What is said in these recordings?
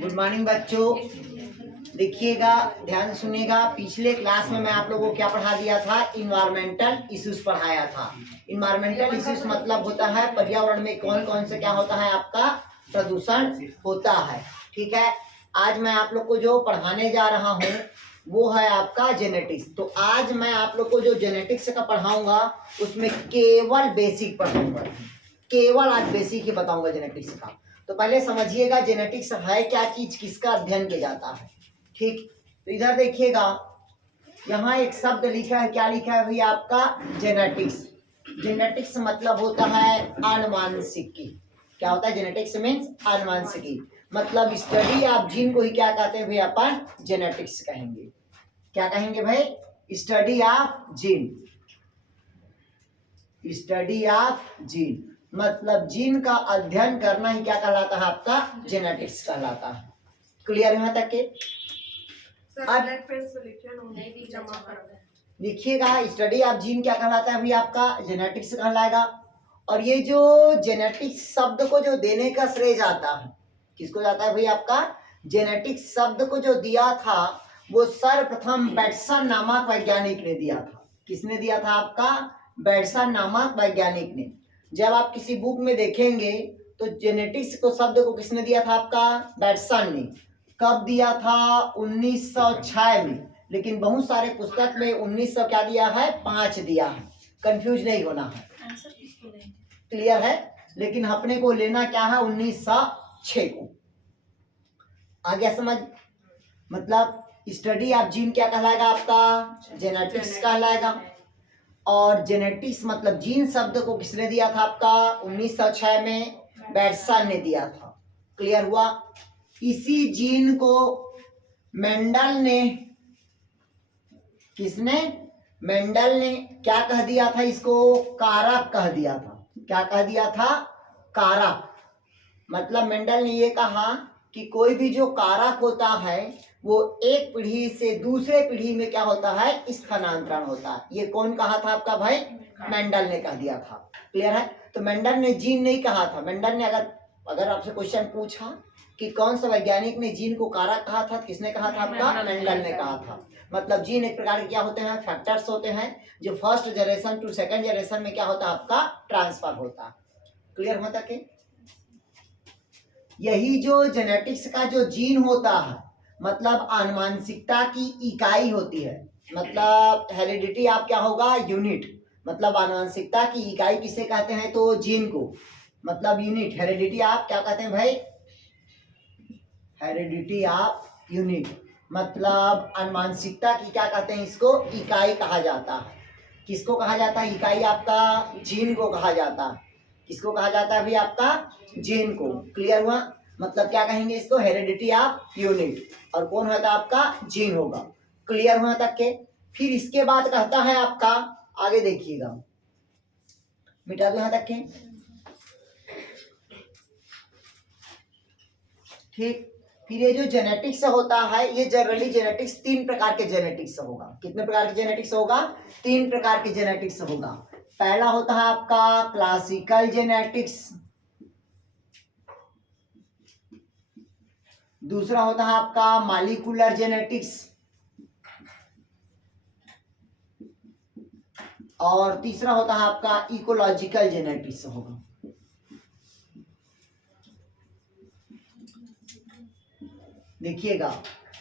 Good morning बच्चों। देखिएगा, ध्यान सुनिएगा। पिछले क्लास में मैं आप लोगों को क्या पढ़ा दिया था? इन्वायरमेंटल इश्यूज पढ़ाया था। इन्वायरमेंटल इश्यूज मतलब होता है पर्यावरण में कौन कौन से क्या होता है, आपका प्रदूषण होता है। ठीक है, आज मैं आप लोग को जो पढ़ाने जा रहा हूँ वो है आपका जेनेटिक्स। तो आज मैं आप लोग को जो जेनेटिक्स का पढ़ाऊंगा उसमें केवल बेसिक पढ़ाऊंगा, केवल आज बेसिक ही बताऊंगा जेनेटिक्स का। तो पहले समझिएगा जेनेटिक्स है क्या चीज, किसका अध्ययन किया जाता है। ठीक, तो इधर देखिएगा, यहाँ एक शब्द लिखा है, क्या लिखा है भाई? आपका जेनेटिक्स। जेनेटिक्स मतलब होता है आनुवांशिकी। क्या होता है? जेनेटिक्स मीन्स आनुवांशिकी, मतलब स्टडी ऑफ जीन को ही क्या कहते हैं भाई? अपन जेनेटिक्स कहेंगे। क्या कहेंगे भाई? Study of gene. Study of gene मतलब जीन का अध्ययन करना ही क्या कहलाता है? आपका जेनेटिक्स कहलाता है। क्लियर यहाँ तक के? देखिएगा, स्टडी ऑफ जीन क्या कहलाता है भाई? आपका जेनेटिक्स कहलाएगा। और ये जो जेनेटिक्स शब्द को जो देने का श्रेय जाता है, किसको जाता है भाई? आपका जेनेटिक्स शब्द को जो दिया था वो सर्वप्रथम बैटसन नामक वैज्ञानिक ने दिया था। किसने दिया था? आपका बैटसन नामक वैज्ञानिक ने। जब आप किसी बुक में देखेंगे तो जेनेटिक्स को शब्द को किसने दिया था? आपका बैटसन ने। कब दिया था? 1906 में। लेकिन बहुत सारे पुस्तक में 1900 क्या दिया है? 5 दिया है। कंफ्यूज नहीं होना है, क्लियर है? लेकिन अपने को लेना क्या है? 1906 को। आ गया समझ? मतलब स्टडी ऑफ जीन क्या कहलाएगा? आपका जेनेटिक्स कहलाएगा। और जेनेटिक्स मतलब जीन शब्द को किसने दिया था? आपका 1906 में बैटसन ने दिया था। क्लियर हुआ? इसी जीन को मेंडल ने, किसने? मेंडल ने क्या कह दिया था? इसको कारक कह दिया था। क्या कह दिया था? कारक। मतलब मेंडल ने ये कहा कि कोई भी जो कारक होता है वो एक पीढ़ी से दूसरे पीढ़ी में क्या होता है? स्थानांतरण होता है। ये कौन कहा था आपका भाई? मेंडल ने कह दिया था। क्लियर है? तो मेंडल ने जीन नहीं कहा था। मेंडल ने अगर आपसे क्वेश्चन पूछा कि कौन सा वैज्ञानिक ने जीन को कारक कहा था, किसने कहा था? आपका मेंडल ने कहा था। मतलब जीन एक प्रकार के क्या होते हैं? फैक्टर्स होते हैं जो first generation to second generation में क्या होता है? आपका ट्रांसफर होता है। क्लियर होता के? यही जो जेनेटिक्स का जो जीन होता है मतलब आनुवांशिकता की इकाई होती है। मतलब हेरिडिटी आप क्या होगा? यूनिट। मतलब आनुवांशिकता की इकाई किसे कहते हैं? तो जीन को। मतलब यूनिट। हेरिडिटी आप क्या कहते हैं भाई? हेरिडिटी आप यूनिट मतलब आनुवांशिकता की क्या कहते हैं? इसको इकाई कहा जाता है। किसको कहा जाता है? इकाई आपका जीन को कहा जाता है। किसको कहा जाता है भाई? आपका जीन को। क्लियर हुआ? मतलब क्या कहेंगे इसको? Heredity of unit. और कौन होता है? आपका जीन होगा। क्लियर हुआ तक के? फिर इसके बाद कहता है आपका, आगे देखिएगा, मिटा दो यहां तक के। ठीक, फिर ये जो जेनेटिक्स होता है ये जनरली जेनेटिक्स 3 प्रकार के जेनेटिक्स होगा। कितने प्रकार के जेनेटिक्स होगा? 3 प्रकार के जेनेटिक्स होगा। पहला होता है आपका क्लासिकल जेनेटिक्स, दूसरा होता है आपका मॉलिक्यूलर जेनेटिक्स, और तीसरा होता है आपका इकोलॉजिकल जेनेटिक्स होगा। देखिएगा,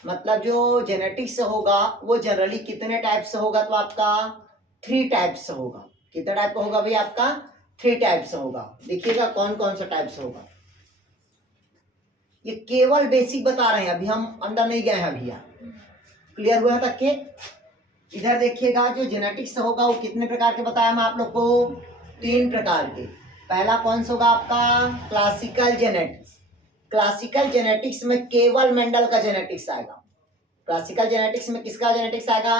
मतलब जो जेनेटिक्स होगा वो जनरली कितने टाइप से होगा? तो आपका 3 टाइप्स होगा। कितने टाइप का होगा भाई? आपका 3 टाइप्स होगा। देखिएगा कौन कौन सा टाइप्स होगा। ये केवल बेसिक बता रहे हैं, अभी हम अंदर नहीं गए हैं भैया। क्लियर हुआ तक के? इधर देखिएगा, जो जेनेटिक्स होगा वो कितने प्रकार के बताया मैं आप लोग को? 3 प्रकार के। पहला कौन सा होगा? आपका क्लासिकल जेनेटिक्स। क्लासिकल जेनेटिक्स में केवल मेंडल का जेनेटिक्स आएगा। क्लासिकल जेनेटिक्स में किसका जेनेटिक्स आएगा?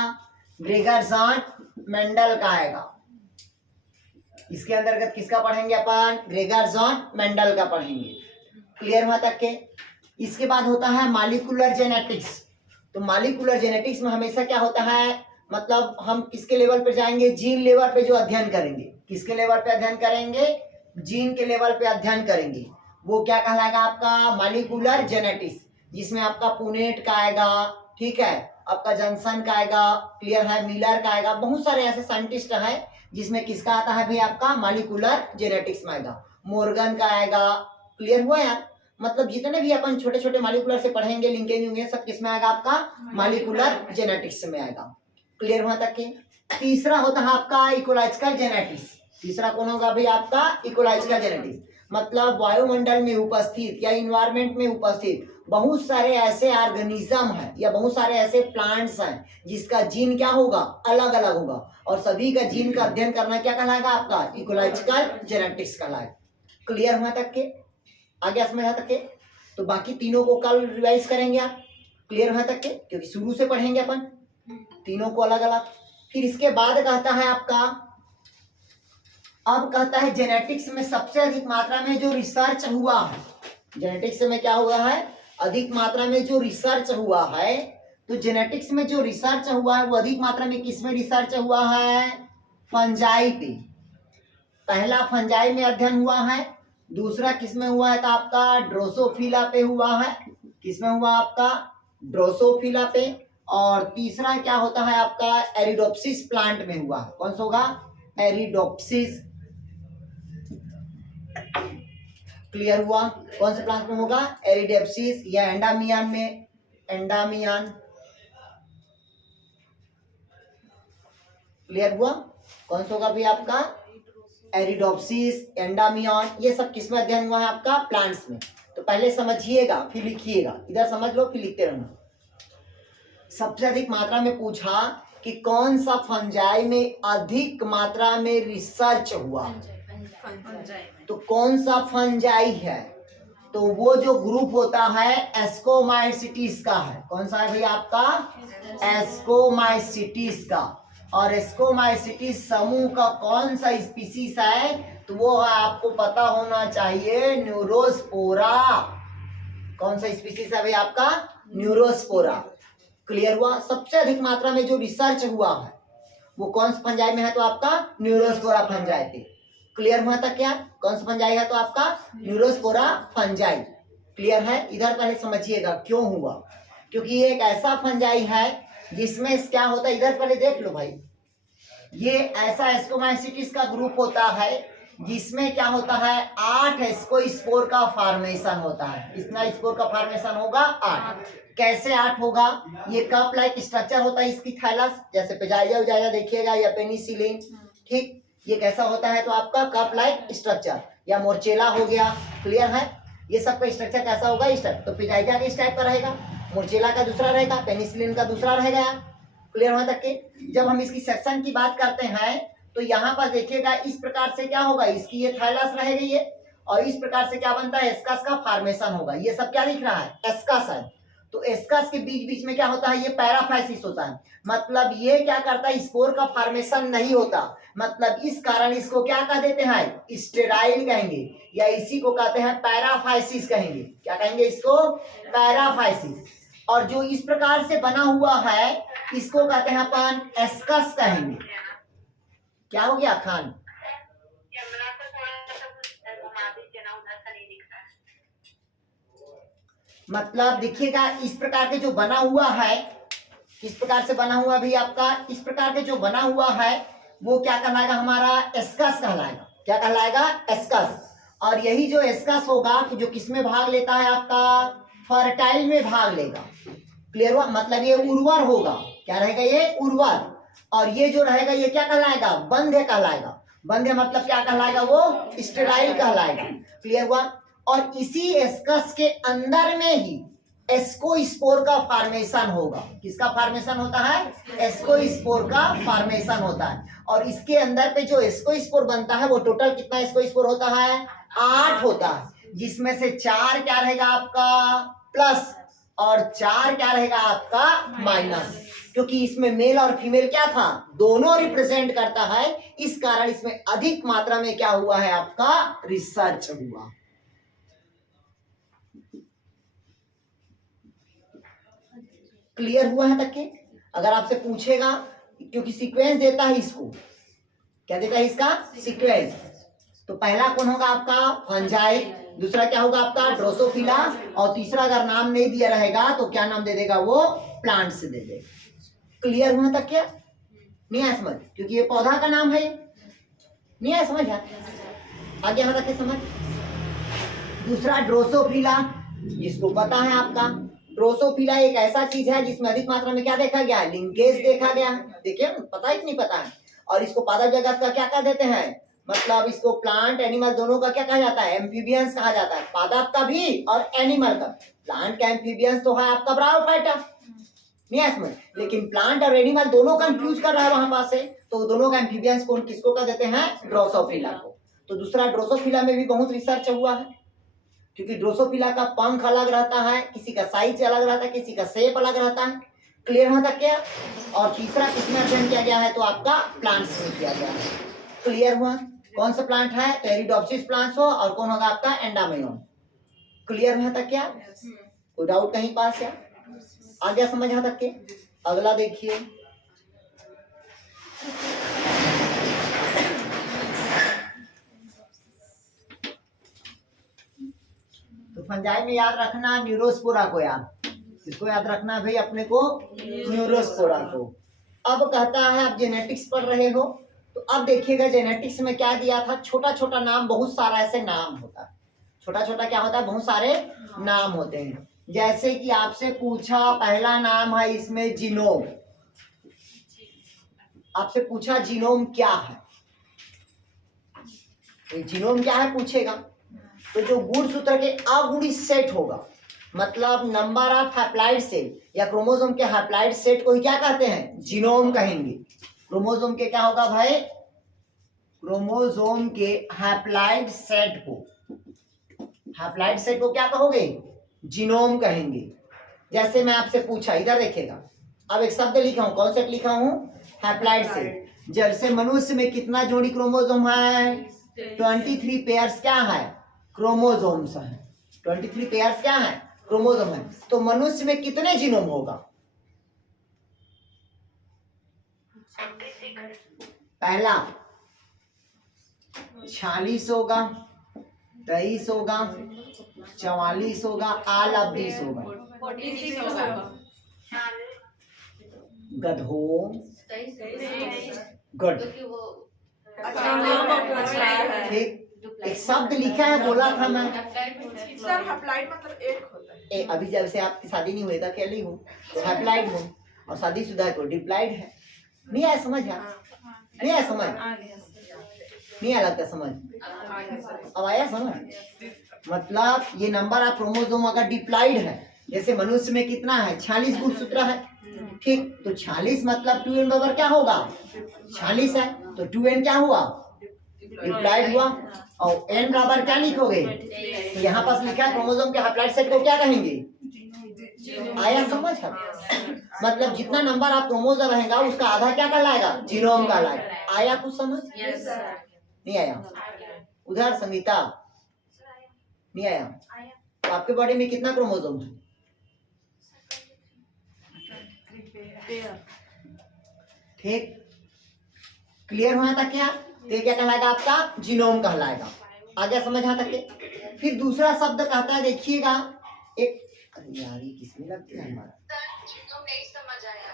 ग्रेगर जॉन मेंडल का आएगा। इसके अंतर्गत किसका पढ़ेंगे अपन? ग्रेगर जॉन मेंडल का पढ़ेंगे। क्लियर हुआ तक के? इसके बाद होता है मॉलिक्यूलर जेनेटिक्स। तो मॉलिक्यूलर जेनेटिक्स में हमेशा क्या होता है? मतलब हम किसके लेवल पे जाएंगे? जीन लेवल पे जो अध्ययन करेंगे। किसके लेवल पे अध्ययन करेंगे? जीन के लेवल पे अध्ययन करेंगे। वो क्या कहलाएगा आपका मॉलिक्यूलर जेनेटिक्स, जिसमें आपका पुनेट का आएगा, ठीक है, आपका जॉनसन का आएगा, क्लियर है, मिलर का आएगा, बहुत सारे ऐसे साइंटिस्ट हैं जिसमें किसका आता है भाई आपका मॉलिक्यूलर जेनेटिक्स में आएगा, मोर्गन का आएगा, क्लियर हुआ यार। मतलब जितने भी अपन छोटे छोटे मॉलिक्यूलर से पढ़ेंगे लिंकेज होंगे सब किसमें आएगा आपका मॉलिक्यूलर जेनेटिक्स में आएगा, क्लियर हुआ तक के। तीसरा होता है आपका इकोलॉजिकल जेनेटिक्स, तीसरा कौन होगा भाई आपका इकोलॉजिकल जेनेटिक्स, मतलब वायुमंडल में उपस्थित या इन्वायरमेंट में उपस्थित बहुत सारे ऐसे ऑर्गेनिज्म हैं या बहुत सारे ऐसे प्लांट्स हैं जिसका जीन क्या होगा अलग अलग होगा, और सभी का जीन का अध्ययन करना क्या कहलाएगा आपका इकोलॉजिकल जेनेटिक्स कहलाएगा, क्लियर हुआ तक के, आगे समझा तक के। तो बाकी तीनों को कल रिवाइज करेंगे आप, क्लियर हुआ तक के, क्योंकि शुरू से पढ़ेंगे अपन तीनों को अलग अलग। फिर इसके बाद कहता है आपका, अब कहता है जेनेटिक्स में सबसे अधिक मात्रा में जो रिसर्च हुआ है, जेनेटिक्स में क्या हुआ है अधिक मात्रा में जो रिसर्च हुआ है, तो जेनेटिक्स में जो रिसर्च हुआ है वो अधिक मात्रा में किस में रिसर्च हुआ है, फंजाई पे, पहला फंजाई में अध्ययन हुआ है, दूसरा किसमें हुआ है तो आपका ड्रोसोफिला पे हुआ है, किसमें हुआ आपका ड्रोसोफिला पे, और तीसरा क्या होता है आपका एरिडोप्सिस प्लांट में हुआ है, कौन सा होगा एरिडोप्सिस, क्लियर हुआ, कौन से प्लांट में होगा एरिडोप्सिस या एंडामियन में, एंडामियन, क्लियर हुआ, कौन सा होगा भी आपका एरिडोप्सिस, एंडामियन, ये सब किस में अध्ययन हुआ है आपका प्लांट्स में। तो पहले समझिएगा फिर लिखिएगा, इधर समझ लो फिर लिखते रहना। सबसे अधिक मात्रा में पूछा कि कौन सा फंजाई में अधिक मात्रा में रिसर्च हुआ, तो कौन सा फंजाई है, तो वो जो ग्रुप होता है एस्कोमाइसिटीज का है, कौन सा है भैया आपका एस्कोमाइसिटीज का, और एस्कोमाइसिटीज समूह का कौन सा स्पीसीज है, तो वो आपको पता होना चाहिए न्यूरोस्पोरा, कौन सा स्पीसीज है भाई आपका न्यूरोस्पोरा, क्लियर हुआ। सबसे अधिक मात्रा में जो रिसर्च हुआ है वो कौन सा फंजाई में है तो आपका न्यूरोस्पोरा फंजाई पे, क्लियर हुआ था क्या, कौन सा फंजाई है तो आपका न्यूरोस्पोरा फंजाई, क्लियर है। इधर पहले समझिएगा क्यों हुआ, क्योंकि ये एक ऐसा फंजाई है जिसमें क्या होता है, इधर पहले देख लो भाई, ये ऐसा एस्कोमाइसिटीज का ग्रुप होता है जिसमें क्या होता है 8 एस्कोस्पोर का फॉर्मेशन होता है, कितना स्पोर का फॉर्मेशन होगा 8, कैसे 8 होगा, ये कप लाइक स्ट्रक्चर होता है इसकी थैलस, जैसे पेजाइजा उजाइजा देखिएगा या पेनिसिलिन, ठीक, ये कैसा होता है तो आपका कप लाइक स्ट्रक्चर, या मोर्चेला हो गया, क्लियर है, ये सब का स्ट्रक्चर कैसा होगा इस टाइप, तो पेजाइजा के इस टाइप का रहेगा, मोर्चेला का दूसरा रहेगा, पेनिसिलिन का दूसरा रहेगा, क्लियर हुआ तक के। जब हम इसकी सेक्शन की बात करते हैं तो यहाँ पर देखिएगा इस प्रकार से क्या होगा, इसकी ये थाइलस रहेगी ये, और इस प्रकार से क्या बनता है एस्कस का फॉर्मेशन होगा, ये सब क्या दिख रहा है एस्कस है, तो एस्कस के बीच बीच में क्या होता है ये पैराफाइसिस होता है, मतलब ये क्या करता है स्पोर का फॉर्मेशन नहीं होता, मतलब इस कारण इसको क्या कह देते हैं स्टेराइल कहेंगे, या इसी को कहते हैं पैराफाइसिस कहेंगे, क्या कहेंगे इसको पैराफाइसिस, और जो इस प्रकार से बना हुआ है इसको कहते हैं अपन एस्कस कहेंगे। क्या हो गया खान, मतलब देखिएगा इस प्रकार के जो बना हुआ है, इस प्रकार से बना हुआ भी आपका, इस प्रकार के जो बना हुआ है वो क्या कहलाएगा हमारा एस्कस कहलाएगा, क्या कहलाएगा एस्कस, और यही जो एस्कस होगा जो किसमें भाग लेता है आपका फर्टाइल में भाग लेगा, क्लियर हुआ, मतलब ये उर्वर होगा, क्या रहेगा ये उर्वर, और ये जो रहेगा ये क्या कहलाएगा बंध्य कहलाएगा, बंध्य मतलब क्या कहलाएगा वो स्टेराइल कहलाएगा, क्लियर हुआ। और इसी एस्कस के अंदर में ही एस्कोस्पोर का फॉर्मेशन होगा, किसका फॉर्मेशन होता है एस्कोस्पोर का फॉर्मेशन होता है, और इसके अंदर पे जो एस्कोस्पोर बनता है वो टोटल कितना एस्कोस्पोर होता है 8 होता है, जिसमें से 4 क्या रहेगा आपका प्लस और 4 क्या रहेगा आपका माइनस, क्योंकि इसमें मेल और फीमेल क्या था दोनों रिप्रेजेंट करता है, इस कारण इसमें अधिक मात्रा में क्या हुआ है आपका रिसर्च हुआ। क्लियर हुआ है तक के। अगर आपसे पूछेगा, क्योंकि सीक्वेंस देता है इसको, क्या देता है इसका सीक्वेंस, तो पहला कौन होगा आपका फंजाई, दूसरा क्या होगा आपका ड्रोसोफिला, और तीसरा अगर नाम नहीं दिया रहेगा तो क्या नाम दे देगा वो, प्लांट से दे देगा। क्लियर हुआ तक क्या? नहीं आया समझ, क्योंकि ये पौधा का नाम है। नहीं आया समझ? आगे यहाँ तक के समझ। दूसरा ड्रोसोफिला, जिसको पता है आपका, ड्रोसोफिला एक ऐसा चीज है जिसमें अधिक मात्रा में क्या देखा गया है, लिंकेज देखा गया है। देखिए पता है कि नहीं पता है। और इसको पादप जगत का क्या कह देते हैं, मतलब इसको प्लांट एनिमल दोनों का क्या कहा जाता है, एम्फीबियंस कहा जाता है। पादप का भी और एनिमल का। प्लांट का एम्फीबियंस तो है आपका ब्रायोफाइटा, नहीं है समझ, लेकिन प्लांट और एनिमल दोनों कंफ्यूज कर रहा है वहां पास से, तो दोनों का एम्फीबियंस कौन किसको कह देते हैं, ड्रोसोफिला को। तो दूसरा ड्रोसोफिला में भी बहुत रिसर्च हुआ है, क्योंकि ड्रोसोफिला का पंख अलग रहता है, किसी का साइज अलग रहता है, किसी का शेप अलग रहता है। क्लियर है तक क्या? और तीसरा किसमें अध्ययन किया गया है, तो आपका प्लांट्स में किया गया है। क्लियर हुआ? कौन सा प्लांट है, टेरिडोप्सिस प्लांट्स हो, और कौन होगा आपका एंडामियम। क्लियर है तक क्या? कोई डाउट कहीं पास या आ गया समझ यहाँ तक के? अगला देखिए, तो फंजाई में याद रखना न्यूरोस्पोरा को, याद इसको याद रखना भाई अपने को, न्यूरोस्पोरा को। अब कहता है आप जेनेटिक्स पढ़ रहे हो, तो अब देखिएगा जेनेटिक्स में क्या दिया था, छोटा छोटा नाम, बहुत सारा ऐसे नाम होता है। छोटा छोटा क्या होता है, बहुत सारे नाम होते हैं। जैसे कि आपसे पूछा, पहला नाम है इसमें जीनोम। आपसे पूछा जीनोम क्या है, तो जीनोम क्या है पूछेगा, तो जो गुणसूत्र के अगुणित सेट होगा, मतलब नंबर ऑफ हैप्लॉइड सेल या क्रोमोसोम के हैप्लॉइड सेट को ही क्या कहते हैं, जीनोम कहेंगे। क्रोमोसोम के क्या होगा भाई, क्रोमोसोम के हैप्लॉइड सेट को, हैप्लॉइड सेट को क्या कहोगे, जीनोम कहेंगे। जैसे मैं आपसे पूछा, इधर देखिएगा, अब एक शब्द लिखा हूं, कौन सा लिखा हूं, हैप्लॉइड सेट। जैसे मनुष्य में कितना जोड़ी क्रोमोसोम है, 23 पेयर्स क्या है, क्रोमोसोम्स है। 23 पेयर्स क्या है, क्रोमोसोम है। तो मनुष्य में कितने जीनोम होगा, पहला 46 होगा, 23 होगा, 44 होगा, ऑल ऑफ दिस होगा, 46 होगा, गधो गुड। ठीक, एक शब्द लिखा है, बोला था मैं सर हैप्लॉइड मतलब एक होता है। अभी जब से आपकी शादी नहीं हुई था, अकेली हूँ तो हैप्लॉइड हूँ, और शादीशुदा है तो डिप्लॉइड है। नहीं आया समझ? नहीं आया समझ? नहीं आया लगता समझ? अब आया समझ? मतलब ये नंबर ऑफ क्रोमोसोम अगर डिप्लॉइड है, जैसे मनुष्य में कितना है, 46 गुणसूत्र है। ठीक, तो 46 मतलब 2n बराबर क्या होगा, 46 है, तो 2n क्या हुआ, डिप्लॉइड हुआ। और n बराबर क्या लिखोगे, तो यहाँ पास लिखा है क्रोमोसोम के हैप्लॉइड सेट को क्या कहेंगे, आया समझ? मतलब जितना नंबर ऑफ क्रोमोसोम रहेगा उसका आधा क्या कहलाएगा, जीनोम कहलाएगा। आया कुछ समझ? नहीं आया? उधर संगीता नहीं आया? तो आपके बॉडी में कितना क्रोमोसोम है, ठीक, क्लियर हुआ था क्या? तो क्या कहलाएगा आपका, जीनोम कहलाएगा। आगे समझ आता के? फिर दूसरा शब्द कहता है, देखिएगा एक, अरे यार ये किसमें लगती है हमारा, नहीं समझ आया।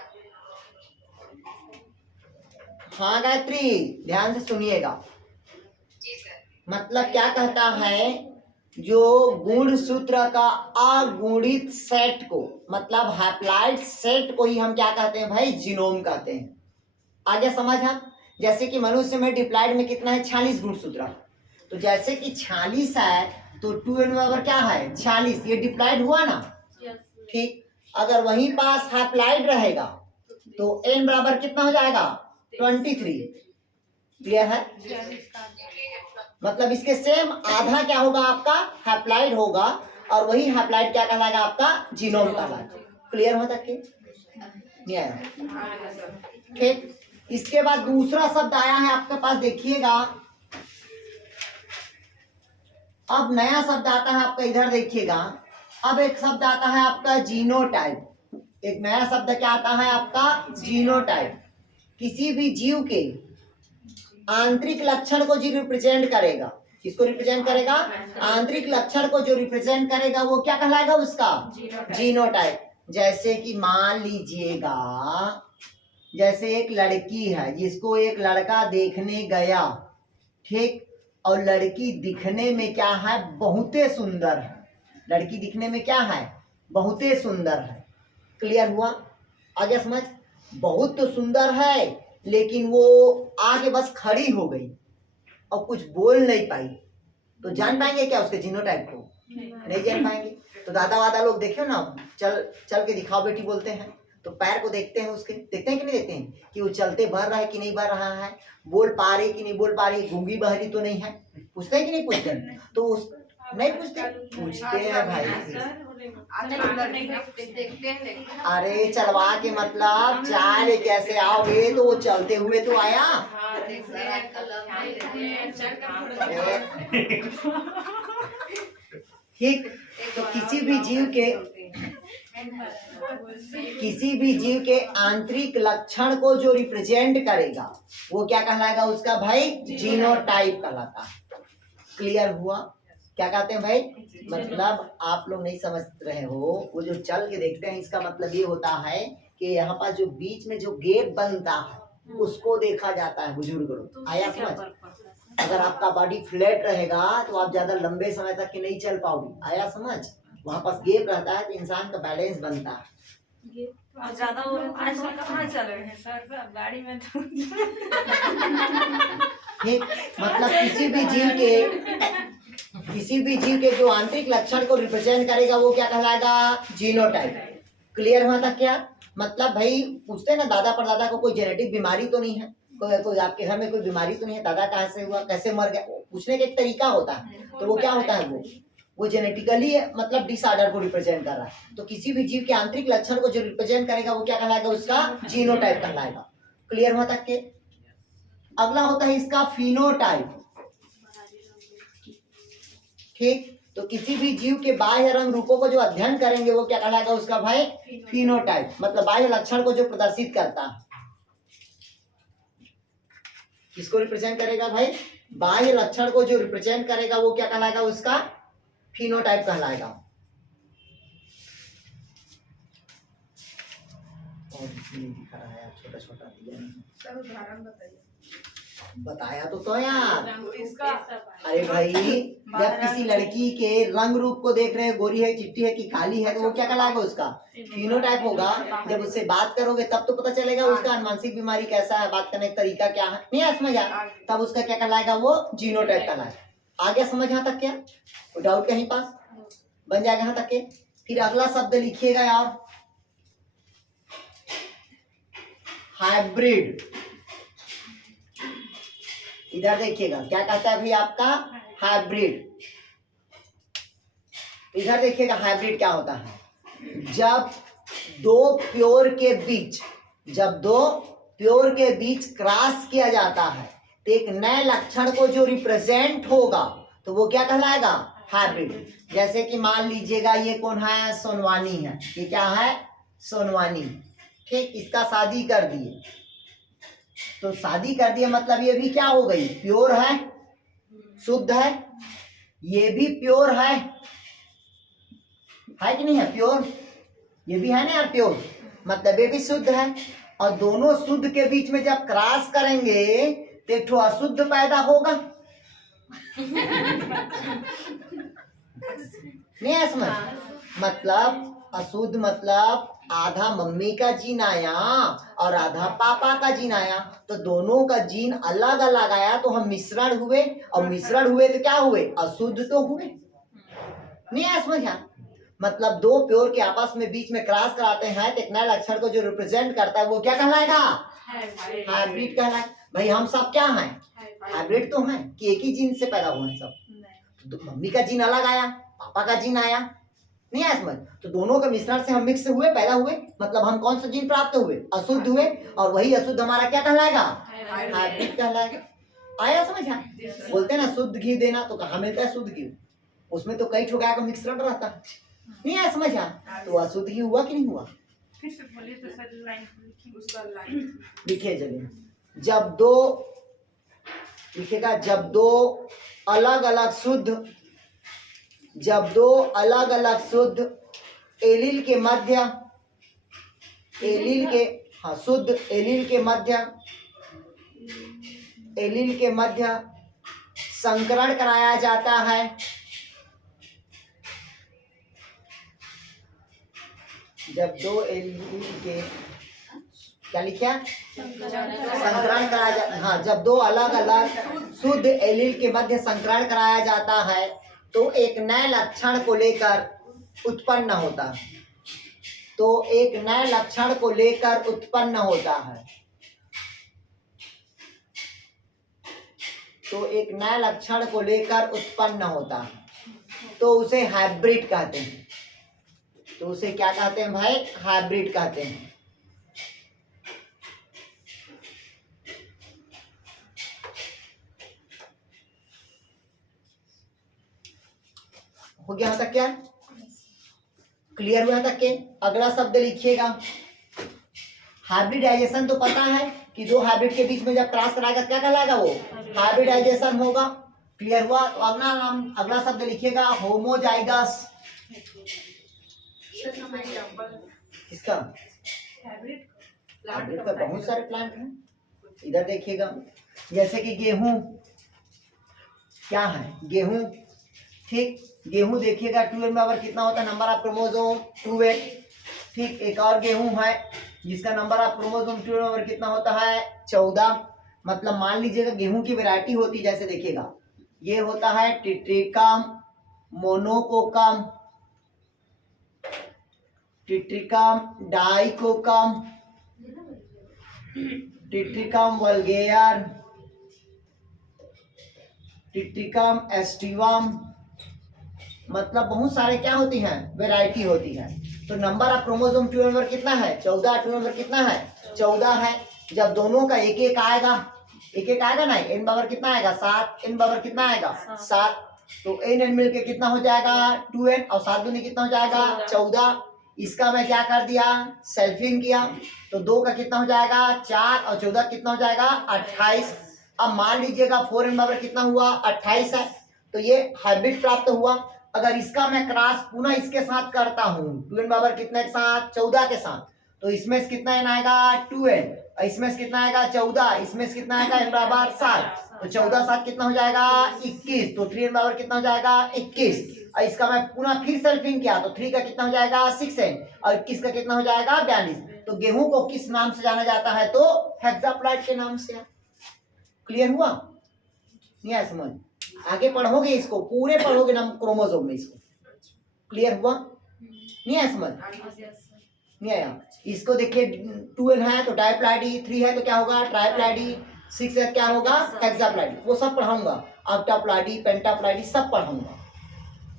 हाँ गायत्री ध्यान से सुनिएगा। मतलब क्या कहता है, जो गुणसूत्र का अगुणित सेट को, मतलब हैप्लॉइड सेट को ही हम क्या कहते हैं भाई, जीनोम कहते हैं। आगे समझ? हम जैसे कि मनुष्य में डिप्लॉइड में कितना है, 46 गुणसूत्र। तो जैसे कि 46 है तो 2n बराबर क्या है, 46, ये डिप्लॉइड हुआ ना। ठीक, अगर वहीं पास हैप्लॉइड रहेगा तो n बराबर कितना हो जाएगा, 23। क्लियर है? मतलब इसके सेम आधा क्या होगा आपका, हैप्लॉइड होगा, और वही हैप्लॉइड क्या कहलाएगा आपका, जीनोम कहलाएगा। क्लियर हो तक के? नहीं आया? ठीक, इसके बाद दूसरा शब्द आया है आपके पास, देखिएगा अब नया शब्द आता है आपका, इधर देखिएगा। अब एक शब्द आता है आपका जीनोटाइप। एक नया शब्द क्या आता है आपका, जीनोटाइप। किसी भी जीव के आंतरिक लक्षण को जी रिप्रेजेंट करेगा। किसको रिप्रेजेंट करेगा? आंतरिक लक्षण को जो रिप्रेजेंट करेगा वो क्या कहलाएगा उसका? जीनोटाइप। जैसे कि मान लीजिएगा, जैसे एक लड़की है जिसको एक लड़का देखने गया, ठीक, और लड़की दिखने में क्या है? बहुते सुंदर है। लड़की दिखने में क्या है? बहुते सुंदर है। क्लियर हुआ? आगे समझ? बहुत तो सुंदर है, लेकिन वो आगे बस खड़ी हो गई और कुछ बोल नहीं पाई, तो जान पाएंगे क्या उसके जीनोटाइप को? नहीं जान पाएंगे। तो दादा वादा लोग देखियो ना, चल चल के दिखाओ बेटी बोलते हैं, तो पैर को देखते हैं उसके, देखते हैं कि नहीं देखते हैं कि वो चलते बढ़ रहा है कि नहीं बढ़ रहा है, बोल पा रही कि नहीं बोल पा रही, गूंगी बहरी तो नहीं है, पूछते हैं कि नहीं पूछते हैं? तो उस नहीं पूछते, पूछते हैं भाई। देखते हैं अरे चलवा के मतलब चाय लेके ऐसे आओगे तो वो चलते हुए तो आया। ठीक, तो किसी भी जीव के आंतरिक लक्षण को जो रिप्रेजेंट करेगा वो क्या कहलाएगा उसका भाई? जीनोटाइप कहलाता है। क्लियर हुआ? क्या कहते हैं भाई? मतलब आप लोग नहीं समझ रहे हो, वो जो चल के देखते हैं इसका मतलब ये होता है कि यहाँ पर जो बीच में जो गैप बनता है उसको देखा जाता है बुजुर्ग लोग। आया समझ? अगर आपका बॉडी फ्लैट रहेगा तो आप ज्यादा लंबे समय तक के नहीं चल पाओगे। आया समझ? वहाँ पास गैप रहता है तो इंसान का बैलेंस बनता है। ज्यादा आजकल कहाँ चल रहे हैं सर? गाड़ी में तो ठीक, मतलब किसी भी जीव के जो आंतरिक लक्षण को रिप्रेजेंट करेगा वो क्या कहलाएगा? जीनोटाइप। क्लियर हुआ था क्या? मतलब भाई पूछते हैं ना दादा परदादा को कोई जेनेटिक बीमारी तो नहीं है, कोई आपके घर में कोई बीमारी तो नहीं है, दादा कैसे हुआ, कैसे मर गया, पूछने का एक तरीका होता है। तो वो क्या होता है? वो जेनेटिकली मतलब डिसऑर्डर को रिप्रेजेंट कर रहा है। तो किसी भी जीव के आंतरिक लक्षण को जो रिप्रेजेंट करेगा वो क्या कहलाएगा? उसका जीनोटाइप कहलाएगा। क्लियर हुआ तक के? अगला होता है इसका फिनोटाइप। ठीक, तो किसी भी जीव के बाह्य रंग रूपों को जो अध्ययन करेंगे वो क्या कहलाएगा उसका भाई? फिनोटाइप। मतलब बाह्य लक्षण को जो प्रदर्शित करता है, किसको रिप्रेजेंट करेगा भाई? बाह्य लक्षण को जो रिप्रेजेंट करेगा वो क्या कहलाएगा उसका? फिनोटाइप कहलाएगा। और नहीं दिखा रहा है, छोटा छोटा दिया है। सर उदाहरण बताइए। बताया तो यार। इसका अरे भाई, जब किसी लड़की के रंग रूप को देख रहे हैं, गोरी है, चिट्टी है कि काली है, तो वो क्या कहलाएगा उसका? फिनोटाइप होगा। जब उससे बात करोगे तब तो पता चलेगा उसका मानसिक बीमारी कैसा है, बात करने का तरीका क्या है, नहीं समझ आया, तब उसका क्या कहलाएगा? वो जीनोटाइप कहलाएगा। आ गया समझ यहाँ तक क्या? डाउट कहीं पास बन जाएगा यहाँ तक के? फिर अगला शब्द लिखिएगा यार, हाइब्रिड। इधर देखिएगा क्या कहता है भाई आपका? हाइब्रिड। इधर देखिएगा हाइब्रिड क्या होता है? जब दो प्योर के बीच क्रॉस किया जाता है तो एक नए लक्षण को जो रिप्रेजेंट होगा तो वो क्या कहलाएगा? हाइब्रिड। जैसे कि मान लीजिएगा ये कौन है? सोनवानी है। ये क्या है? सोनवानी। ठीक, इसका शादी कर दिए, तो शादी कर दिए मतलब ये भी क्या हो गई? प्योर है, शुद्ध है। ये भी प्योर है कि नहीं है? प्योर, ये भी है ना यार प्योर, मतलब ये भी शुद्ध है। और दोनों शुद्ध के बीच में जब क्रॉस करेंगे तो एक ठो अशुद्ध पैदा होगा। नहीं है समझ? मतलब अशुद्ध मतलब आधा मम्मी का जीन आया और आधा पापा का जीन आया, तो दोनों का जीन अलग अलग आया तो हम मिश्रण हुए, और मिश्रण हुए तो क्या हुए? अशुद्ध तो हुए। नहीं है समझ? मतलब दो प्योर के आपस में बीच में क्रॉस कराते हैं तो एक नए लक्षण को जो रिप्रेजेंट करता है वो क्या कहलाएगा? हाइब्रिड कहलाएगा। भाई हम सब क्या हैं? हाइब्रिड तो हैं कि एक ही जीन से पैदा हुए हैं सब। तो मम्मी का जीन अलग आया, पापा का जीन आया, नहीं आया समझ? तो दोनों के मिश्रण से हम मिक्स हुए, पैदा हुए, मतलब हम कौन सा जीन प्राप्त हुए? अशुद्ध हुए। और वही अशुद्ध हमारा क्या कहलाएगा? हाइब्रिड कहलाएगा। आया समझ? बोलते हैं ना शुद्ध घी देना, तो कहाँ मिलता है शुद्ध घी? उसमें तो कई ठो गाय का मिश्रण रहता है। नहीं आया समझ? तो अशुद्ध घी हुआ कि नहीं हुआ? फिर से बोलिए तो सर लाइन उसका लाइन लिखे चलिए। जब दो लिखेगा, जब दो अलग अलग शुद्ध, जब दो अलग अलग शुद्ध एलील के मध्य, एलील के, हाँ शुद्ध एलील के मध्य, एलील के मध्य संकरण कराया जाता है, जब दो एलील के, क्या लिखा, संकरण कराया जाता, हाँ जब दो अलग अलग शुद्ध एलील के मध्य संकरण कराया जाता है तो एक नए लक्षण को लेकर उत्पन्न होता है, तो एक नए लक्षण को लेकर उत्पन्न होता है, तो एक नए लक्षण को लेकर उत्पन्न होता है, तो उसे हाइब्रिड कहते हैं, तो उसे क्या कहते हैं भाई, हाइब्रिड कहते हैं। हो गया यहाँ तक, क्या क्लियर हुआ तक के? अगला शब्द लिखिएगा हाइब्रिडाइजेशन। तो पता है कि दो हाइब्रिड के बीच में जब क्रॉस कराएगा क्या कहलाएगा, वो हाइब्रिडाइजेशन होगा। क्लियर हुआ? तो अगला नाम, अगला शब्द लिखिएगा होमोजाइगस। किसका? हाइब्रिड का बहुत सारे प्लांट हैं, इधर देखिएगा, जैसे कि गेहूं, क्या है गेहूं, ठीक, गेहूं देखिएगा 2n बराबर कितना होता है, नंबर ऑफ क्रोमोसोम 2n, ठीक। एक और गेहूं है जिसका नंबर ऑफ क्रोमोसोम 2n बराबर कितना होता है 14। मतलब मान लीजिएगा गेहूं की वैरायटी होती, जैसे देखिएगा ये होता है टिट्रिकम मोनोकोकम, टिट्रिकम डाइकोकम, टिट्रिकम वल्गेयर, टिट्रिकम एस्टिवम, मतलब बहुत सारे क्या होती हैं, वैरायटी होती है। तो number of chromosome 2n number कितना है 14, 2n नंबर कितना है 14 है। जब दोनों का एक एक आएगा, एक एक आएगा ना, n बराबर कितना आएगा 7, n बराबर कितना आएगा 7, तो n मिलके कितना हो जाएगा 2n, और 7 दूनी कितना हो जाएगा 14। इसका मैं क्या कर दिया, सेल्फिंग किया, तो 2 का कितना हो जाएगा 4, और 14 कितना हो जाएगा 28। अब मान लीजिएगा 4n बराबर कितना हुआ 28 है, तो ये हाइब्रिड प्राप्त हुआ। अगर इसका मैं क्रॉस पुनः इसके साथ करता हूँ 2n बराबर कितने के साथ 14 के साथ, तो इसमें से कितना n आएगा 2n, इसमें से कितना आएगा 14, इसमें से कितना आएगा n बराबर 7, तो 14 7 कितना हो जाएगा 21, तो 3n बराबर कितना हो जाएगा 21। और इसका मैं पुनः फिर सेल्फिंग किया तो 3 का कितना हो जाएगा 6n, और 21 का कितना हो जाएगा 42। तो गेहूं को किस नाम से जाना जाता है, तो हेक्साप्लॉइड के नाम से। क्लियर हुआ? नहीं आया समझ? आगे पढ़ोगे इसको, पूरे पढ़ोगे ना क्रोमोसोम में इसको। क्लियर हुआ? नहीं आया समझ? नहीं आया? इसको देखिए 2n है तो डाइप्लॉइडी, 3 है तो क्या होगा ट्राइप्लॉइडी, 6 है क्या होगा हेक्साप्लॉइडी, वो सब पढ़ाऊंगा, ऑक्टाप्लॉइडी पेंटाप्लॉइडी सब पढ़ाऊंगा।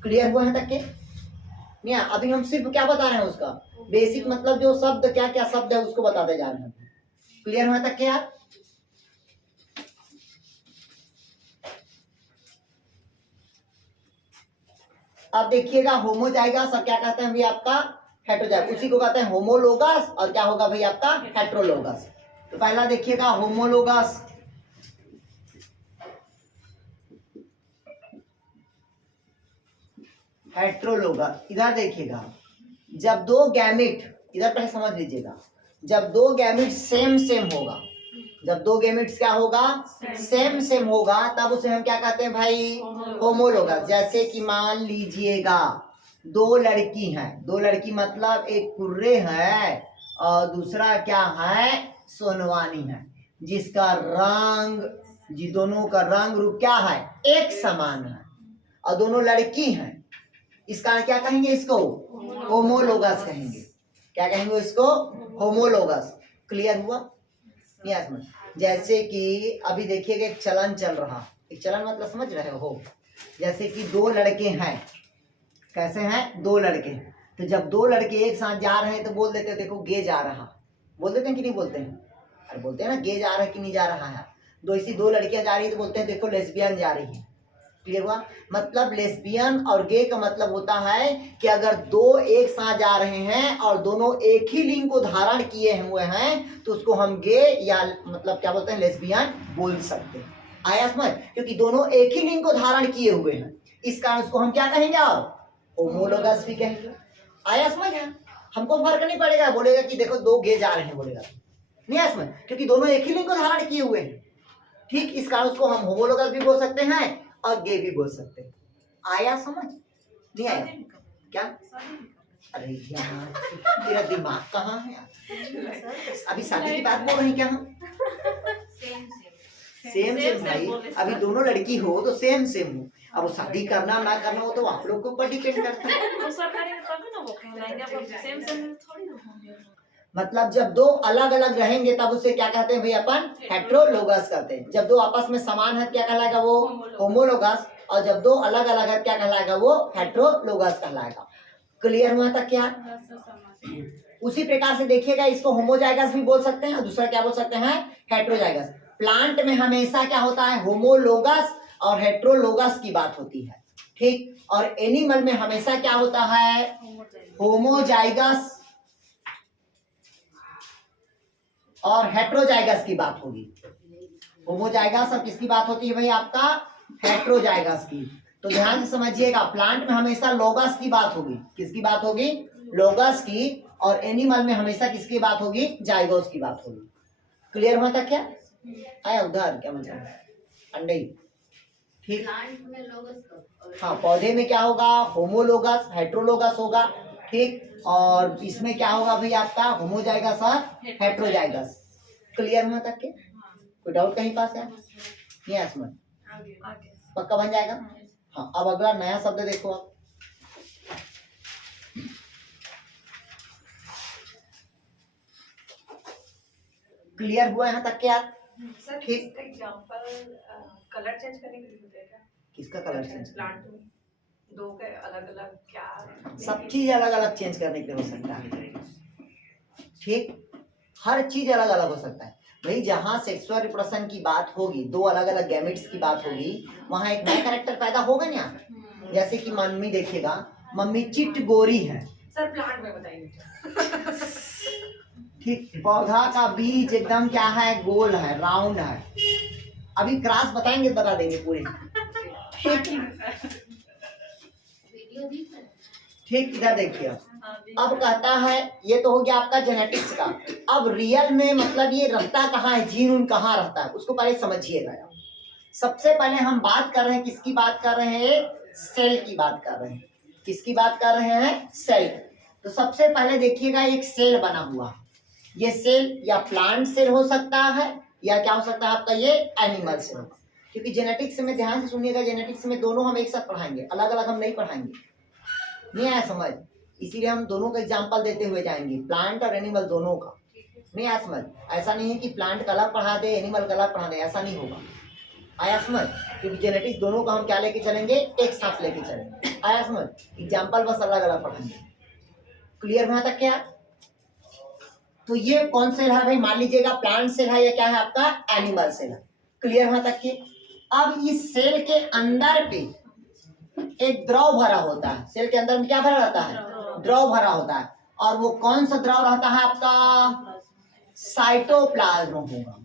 क्लियर हुआ है तक के? नहीं आया? अभी हम सिर्फ क्या बता रहे हैं उसका बेसिक, मतलब जो शब्द क्या क्या शब्द है उसको बताते जा रहे हैं। क्लियर हुआ तक के यार? अब देखिएगा होमोजाइगस और क्या कहते हैं भाई आपका हेटेरोजाइगस, उसी को कहते हैं होमोलोगस, और क्या होगा भाई आपका हेटेरोलोगस। तो पहला देखिएगा होमोलोगस, हेटेरोलोगस। इधर देखिएगा जब दो गैमेट, इधर पहले समझ लीजिएगा, जब दो गैमेट सेम सेम होगा, जब दो गैमेट्स क्या होगा सेम सेम होगा, तब उसे हम क्या कहते हैं भाई होमोलोगस। जैसे कि मान लीजिएगा 2 लड़की हैं, 2 लड़की मतलब एक कुर्रे है और दूसरा क्या है सोनवानी है, जिसका रंग, जी दोनों का रंग रूप क्या है एक समान है, और दोनों लड़की हैं, इसका क्या कहेंगे, इसको होमोलोगस कहेंगे। क्या कहेंगे इसको, होमोलोगस। क्लियर हुआ? नहीं समझ? जैसे कि अभी देखिएगा एक चलन चल रहा, एक चलन मतलब समझ रहे हो, जैसे कि 2 लड़के हैं, कैसे हैं 2 लड़के, तो जब 2 लड़के एक साथ जा रहे हैं तो बोल देते हैं देखो गे जा रहा, बोल देते हैं कि नहीं बोलते हैं, अरे बोलते हैं ना गे जा रहा है कि नहीं जा रहा है। दो ऐसी 2 लड़कियां जा रही है तो बोलते हैं देखो लेस्बियन जा रही है। क्लियर हुआ? मतलब लेस्बियन और गे का मतलब होता है कि अगर 2 एक साथ जा रहे हैं और दोनों एक ही लिंग को धारण किए हुए हैं तो उसको हम गे या मतलब क्या बोलते हैं लेस्बियन बोल सकते हैं। आया समझ, क्योंकि दोनों एक ही लिंग को धारण किए हुए हैं, इस कारण उसको हम क्या कहेंगे, आप होमोलोगस भी कहेंगे। आया समझ है, हमको फर्क नहीं पड़ेगा, बोलेगा कि देखो दो गे जा रहे हैं, बोलेगा नहीं आया समझ, क्योंकि दोनों एक ही लिंग को धारण किए हुए हैं। ठीक, इस कारण उसको हम होमोलोगस भी बोल सकते हैं और गे भी बोल सकते हैं। आया समझ, नहीं आया क्या? अरे यार तेरा दिमाग कहाँ है यार, अभी शादी की बात बोल रहे हैं क्या हम? सेम सेम भाई, अभी दोनों लड़की हो तो सेम सेम हो, अब वो शादी करना ना करना वो तो आप लोग के ऊपर डिपेंड करता है। मतलब जब दो अलग अलग रहेंगे तब उसे क्या कहते हैं भाई, अपन हेट्रोलोगस कहते हैं। जब दो आपस में समान है क्या कहलाएगा, वो होमोलोगस, और जब दो अलग अलग है क्या कहलाएगा, वो हेट्रोलोगस कहलाएगा। क्लियर हुआ तक क्या? उसी प्रकार से देखिएगा, इसको होमोजाइगस भी बोल सकते हैं और दूसरा क्या बोल सकते हैं, हेट्रोजाइगस। प्लांट में हमेशा क्या होता है, होमोलोगस और हेट्रोलोगस की बात होती है, ठीक। और एनिमल में हमेशा क्या होता है, होमोजाइगस और हेट्रोजाइगस की बात होगी। होमोजाइगस और किसकी बात होती है भाई, आपका हेट्रोजाइगस की। तो ध्यान से समझिएगा, प्लांट में हमेशा लोगस की बात होगी, किसकी बात होगी, लोगस की, और एनिमल में हमेशा किसकी बात होगी, जाइगोस की बात होगी। क्लियर हुआ था क्या? आया उधर क्या मतलब अंडे, ठीक। हाँ, पौधे में क्या होगा, होमोलोगस हेट्रोलोगस होगा, ठीक। और इसमें क्या होगा भाई आपका, होमोजाइगस और हेट्रोजाइगस। क्लियर हुआ तक के? कोई डाउट कहीं पास है? नहीं है समझ, पक्का बन जाएगा। हाँ, अब अगला नया शब्द देखो आप, क्लियर हुआ यहाँ तक के आप? ठीक। एग्जांपल कलर चेंज करने के लिए होता है क्या? किसका कलर चेंज? प्लांट में दो के अलग अलग क्या, सब चीज अलग अलग चेंज करने के लिए हो सकता है, ठीक। हर चीज अलग अलग हो सकता है भाई। जहाँ सेक्सुअल रिप्रोडक्शन की बात होगी, दो अलग अलग गैमेट्स की बात होगी, वहाँ एक नया कैरेक्टर पैदा होगा ना। जैसे कि मम्मी देखिएगा, मम्मी चिट गोरी है, सर प्लांट में बताइए। ठीक। पौधा का बीज एकदम क्या है, गोल है, राउंड है। अभी क्रॉस बताएंगे, बता देंगे पूरे, ठीक। इधर देखिए, अब कहता है, ये तो हो गया आपका जेनेटिक्स का। अब रियल में मतलब ये रहता कहाँ है, जीन उन कहाँ रहता है, उसको पहले समझिएगा। सबसे पहले हम बात कर रहे हैं, किसकी बात कर रहे हैं, सेल की बात कर रहे हैं। किसकी बात कर रहे हैं, सेल। तो सबसे पहले देखिएगा, एक सेल बना हुआ, ये सेल या प्लांट सेल हो सकता है या क्या हो सकता है आपका, ये एनिमल सेल होगा। क्योंकि जेनेटिक्स में ध्यान से सुनिएगा, जेनेटिक्स में दोनों हम एक साथ पढ़ाएंगे, अलग अलग हम नहीं पढ़ाएंगे, नहीं आया समझ। इसीलिए हम दोनों का एग्जांपल देते हुए जाएंगे, प्लांट और एनिमल दोनों का। नहीं आया समझ, ऐसा नहीं है कि प्लांट का अलग पढ़ा दे एनिमल का अलग पढ़ा दे, ऐसा नहीं होगा। आया समझ, क्योंकि जेनेटिक्स दोनों का हम क्या लेके चलेंगे, एक साथ लेके चलेंगे। आया समझ, एग्जाम्पल बस अलग अलग पढ़ेंगे। क्लियर वहां तक क्या? तो ये कौन सेल है भाई, मान लीजिएगा प्लांट सेल है या क्या है आपका, एनिमल सेल है। क्लियर वहां तक की? अब इस सेल के अंदर पे एक द्रव भरा होता है, सेल के अंदर में क्या भरा रहता है, द्रव भरा होता है। और वो कौन सा द्रव रहता है आपका, साइटोप्लाज्म होगा।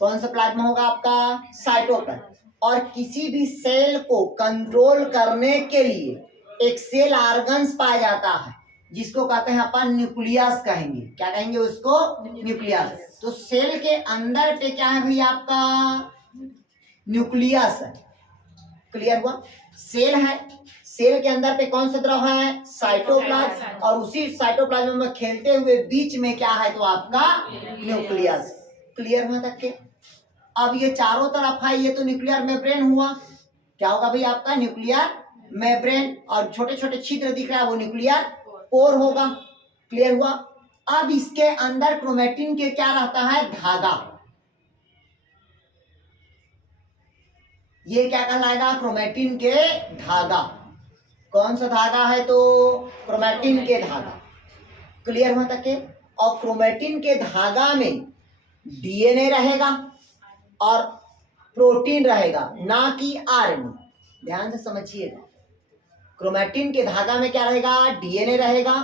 कौन सा प्लाज्मा होगा आपका, साइटोप्लाज्म। और किसी भी सेल को कंट्रोल करने के लिए एक सेल ऑर्गन्स पाया जाता है, जिसको कहते हैं अपन न्यूक्लियस कहेंगे। क्या कहेंगे उसको, न्यूक्लियस। तो सेल के अंदर पे क्या है भाई आपका, न्यूक्लियस है। क्लियर हुआ? सेल है, सेल के अंदर पे कौन सा द्रव है, साइटोप्लाज्म। और उसी साइटोप्लाज्म में खेलते हुए बीच में क्या है, तो आपका न्यूक्लियस। क्लियर हुआ तक के? अब ये चारों तरफ है, ये तो न्यूक्लियर मेम्ब्रेन हुआ। क्या होगा भाई आपका, न्यूक्लियर मेम्ब्रेन। और छोटे छोटे छिद्र दिख रहा है, वो न्यूक्लियर पोर होगा। क्लियर हुआ? अब इसके अंदर क्रोमेटिन के क्या रहता है, धागा। ये क्या कहलाएगा, क्रोमेटिन के धागा। कौन सा धागा है, तो क्रोमेटिन के धागा। क्लियर हुआ तक के? और क्रोमेटिन के धागा में डीएनए रहेगा और प्रोटीन रहेगा, ना कि आरएनए। ध्यान से समझिएगा, क्रोमेटिन के धागा में क्या रहेगा, डीएनए रहेगा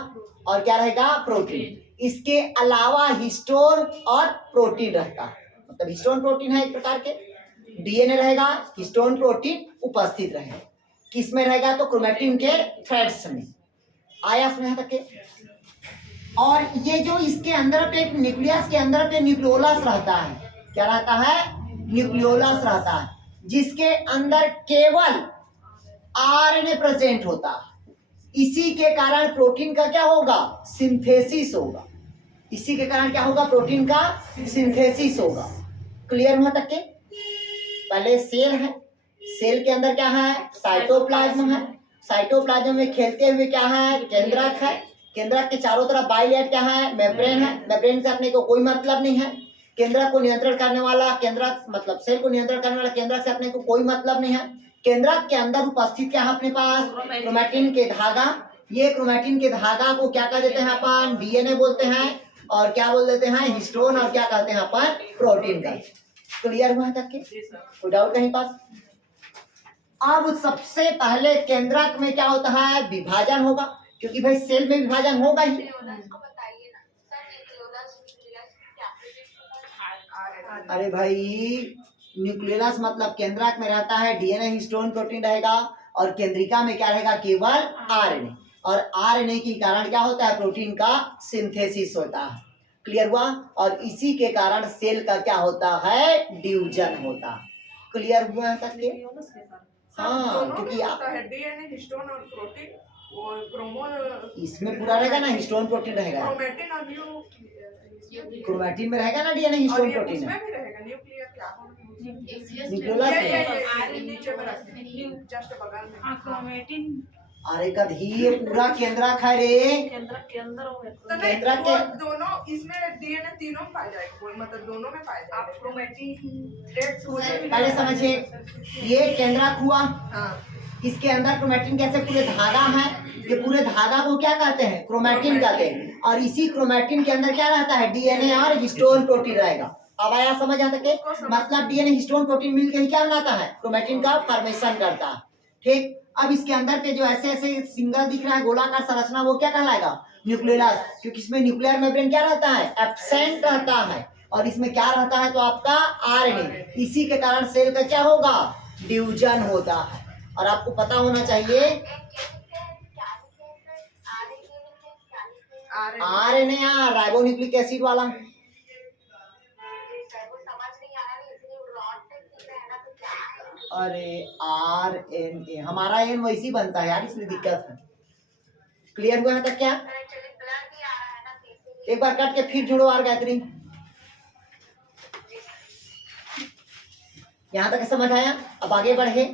और क्या रहेगा, प्रोटीन। इसके अलावा हिस्टोन और प्रोटीन रहता है। मतलब हिस्टोन प्रोटीन है एक प्रकार के, डीएनए रहेगा, हिस्टोन प्रोटीन उपस्थित रहेगा। किस में रहेगा? तो क्रोमैटिन के थ्रेड्स में। आया समझ तक के? और ये जो इसके अंदर पे एक न्यूक्लियस के अंदर पे न्यूक्लियोलस रहता है, क्या रहता है? न्यूक्लियोलस रहता है, जिसके अंदर केवल आरएनए प्रेजेंट होता है। इसी के कारण प्रोटीन का क्या होगा? सिंथेसिस होगा। इसी के कारण क्या होगा? प्रोटीन का सिंथेसिस होगा। क्लियर हुआ तक के? पहले सेल है, सेल के अंदर क्या है? साइटोप्लाज्म है। साइटोप्लाज्म में खेलते हुए क्या है? केंद्रक है। केंद्रक के चारों तरफ बाइलेट क्या है? मेम्ब्रेन है। मेम्ब्रेन से अपने को कोई मतलब नहीं है। केंद्रक को नियंत्रण करने वाला केंद्रक, मतलब सेल को नियंत्रण करने वाला केंद्रक से अपने को कोई मतलब नहीं है। केंद्रक के अंदर उपस्थित क्या है अपने पास? क्रोमैटिन के धागा। ये क्रोमैटिन के धागा को क्या कह देते हैं अपन? डीएनए बोलते हैं। और क्या बोल देते हैं? हिस्टोन। और क्या कहते हैं अपन? प्रोटीन का। क्लियर हुआ तक के? कोई डाउट कहीं पास? अब सबसे पहले केंद्रक में क्या होता है? विभाजन होगा, क्योंकि भाई सेल में विभाजन होगा ही। अरे भाई, न्यूक्लियस मतलब केंद्रक में रहता है डीएनए, हिस्टोन, प्रोटीन रहेगा। और केंद्रिका में क्या रहेगा? केवल आरएनए। और आरएनए के कारण क्या होता है? प्रोटीन का सिंथेसिस होता है। क्लियर हुआ? और इसी के कारण सेल का क्या होता है? डिवीजन होता है। क्लियर हुआ तक के? हाँ, क्योंकि डीएनए, हिस्टोन और प्रोटीन, वो क्रोमो, इसमें पूरा रहेगा ना, हिस्टोन प्रोटीन रहेगा। क्रोमैटिन और क्रोमैटिन में रहेगा ना डीएनए, हिस्टोन प्रोटीन है। उसमें भी रहेगा न्यूक्लियर, क्या न्यूक्लियोलस में नीचे में रखते हैं, जस्ट बगल में। क्रोमैटिन। अरे कभी ये पूरा केंद्रक है रे। केंद्रक के अंदर हो गया। तो केंद्रक के दोनों इसमें डीएनए तीनों में पाया जाएगा, मतलब दोनों में पाया जाएगा। आप क्रोमैटिन थ्रेड्स हो जाएगा। पहले समझिए, ये केंद्रक हुआ। हाँ, इसके अंदर क्रोमैटिन कैसे? पूरे धागा है। ये पूरे धागा को क्या कहते हैं? क्रोमैटिन कहते हैं। और इसी क्रोमैटिन के अंदर क्या रहता है? डीएनए और हिस्टोन प्रोटीन रहेगा। अब आया समझ आता के? मतलब डीएनए, हिस्टोन, प्रोटीन मिलकर ही क्या बनाता है? क्रोमैटिन का फॉर्मेशन करता है। ठीक। अब इसके अंदर पे जो ऐसे ऐसे सिंगल दिख रहा है, गोलाकार संरचना, वो क्या कहलाएगा? न्यूक्लियस। क्योंकि इसमें न्यूक्लियर मेम्ब्रेन क्या रहता है? एब्सेंट रहता है। और इसमें क्या रहता है? तो आपका आरएनए। इसी के कारण सेल का क्या होगा? डिवीजन होता है। और आपको पता होना चाहिए, आरएनए या राइबोन्यूक्लिक एसिड वाला। अरे आरएनए, हमारा एन वैसी बनता है यार, इसलिए दिक्कत है। क्लियर हुआ है तक क्या? एक बार कट के फिर जुड़ो आर गायत्री। यहां तक समझ आया? अब आगे बढ़े।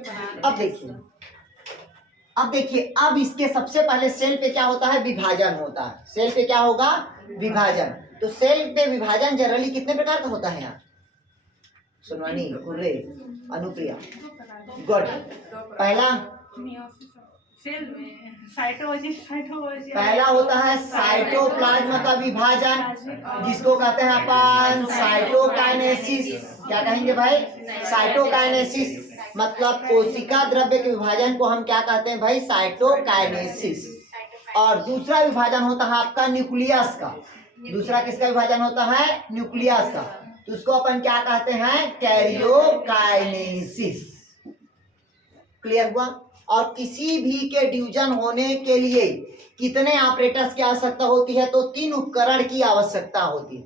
अब देखिए, अब इसके सबसे पहले सेल पे क्या होता है? विभाजन होता है। सेल पे क्या होगा? विभाजन। तो सेल पे विभाजन जनरली कितने प्रकार का होता है यार? सुनवानी, कुर्रे, अनुप्रिया, गुड। पहला सेल में साइटोसिस, पहला होता है साइटोप्लाज्म का विभाजन, जिसको कहते हैं अपन साइटोकाइनेसिस। क्या कहेंगे भाई? साइटोकाइनेसिस। मतलब कोशिका द्रव्य के विभाजन को हम क्या कहते हैं भाई? साइटोकाइनेसिस। और दूसरा विभाजन होता है आपका न्यूक्लियस का। दूसरा किसका विभाजन होता है? न्यूक्लियस का। तो उसको अपन क्या कहते हैं? कैरियोकाइनेसिस। क्लियर हुआ? और किसी भी के डिवीजन होने के लिए कितने ऑपरेटर्स की आवश्यकता होती है? तो 3 उपकरण की आवश्यकता होती है।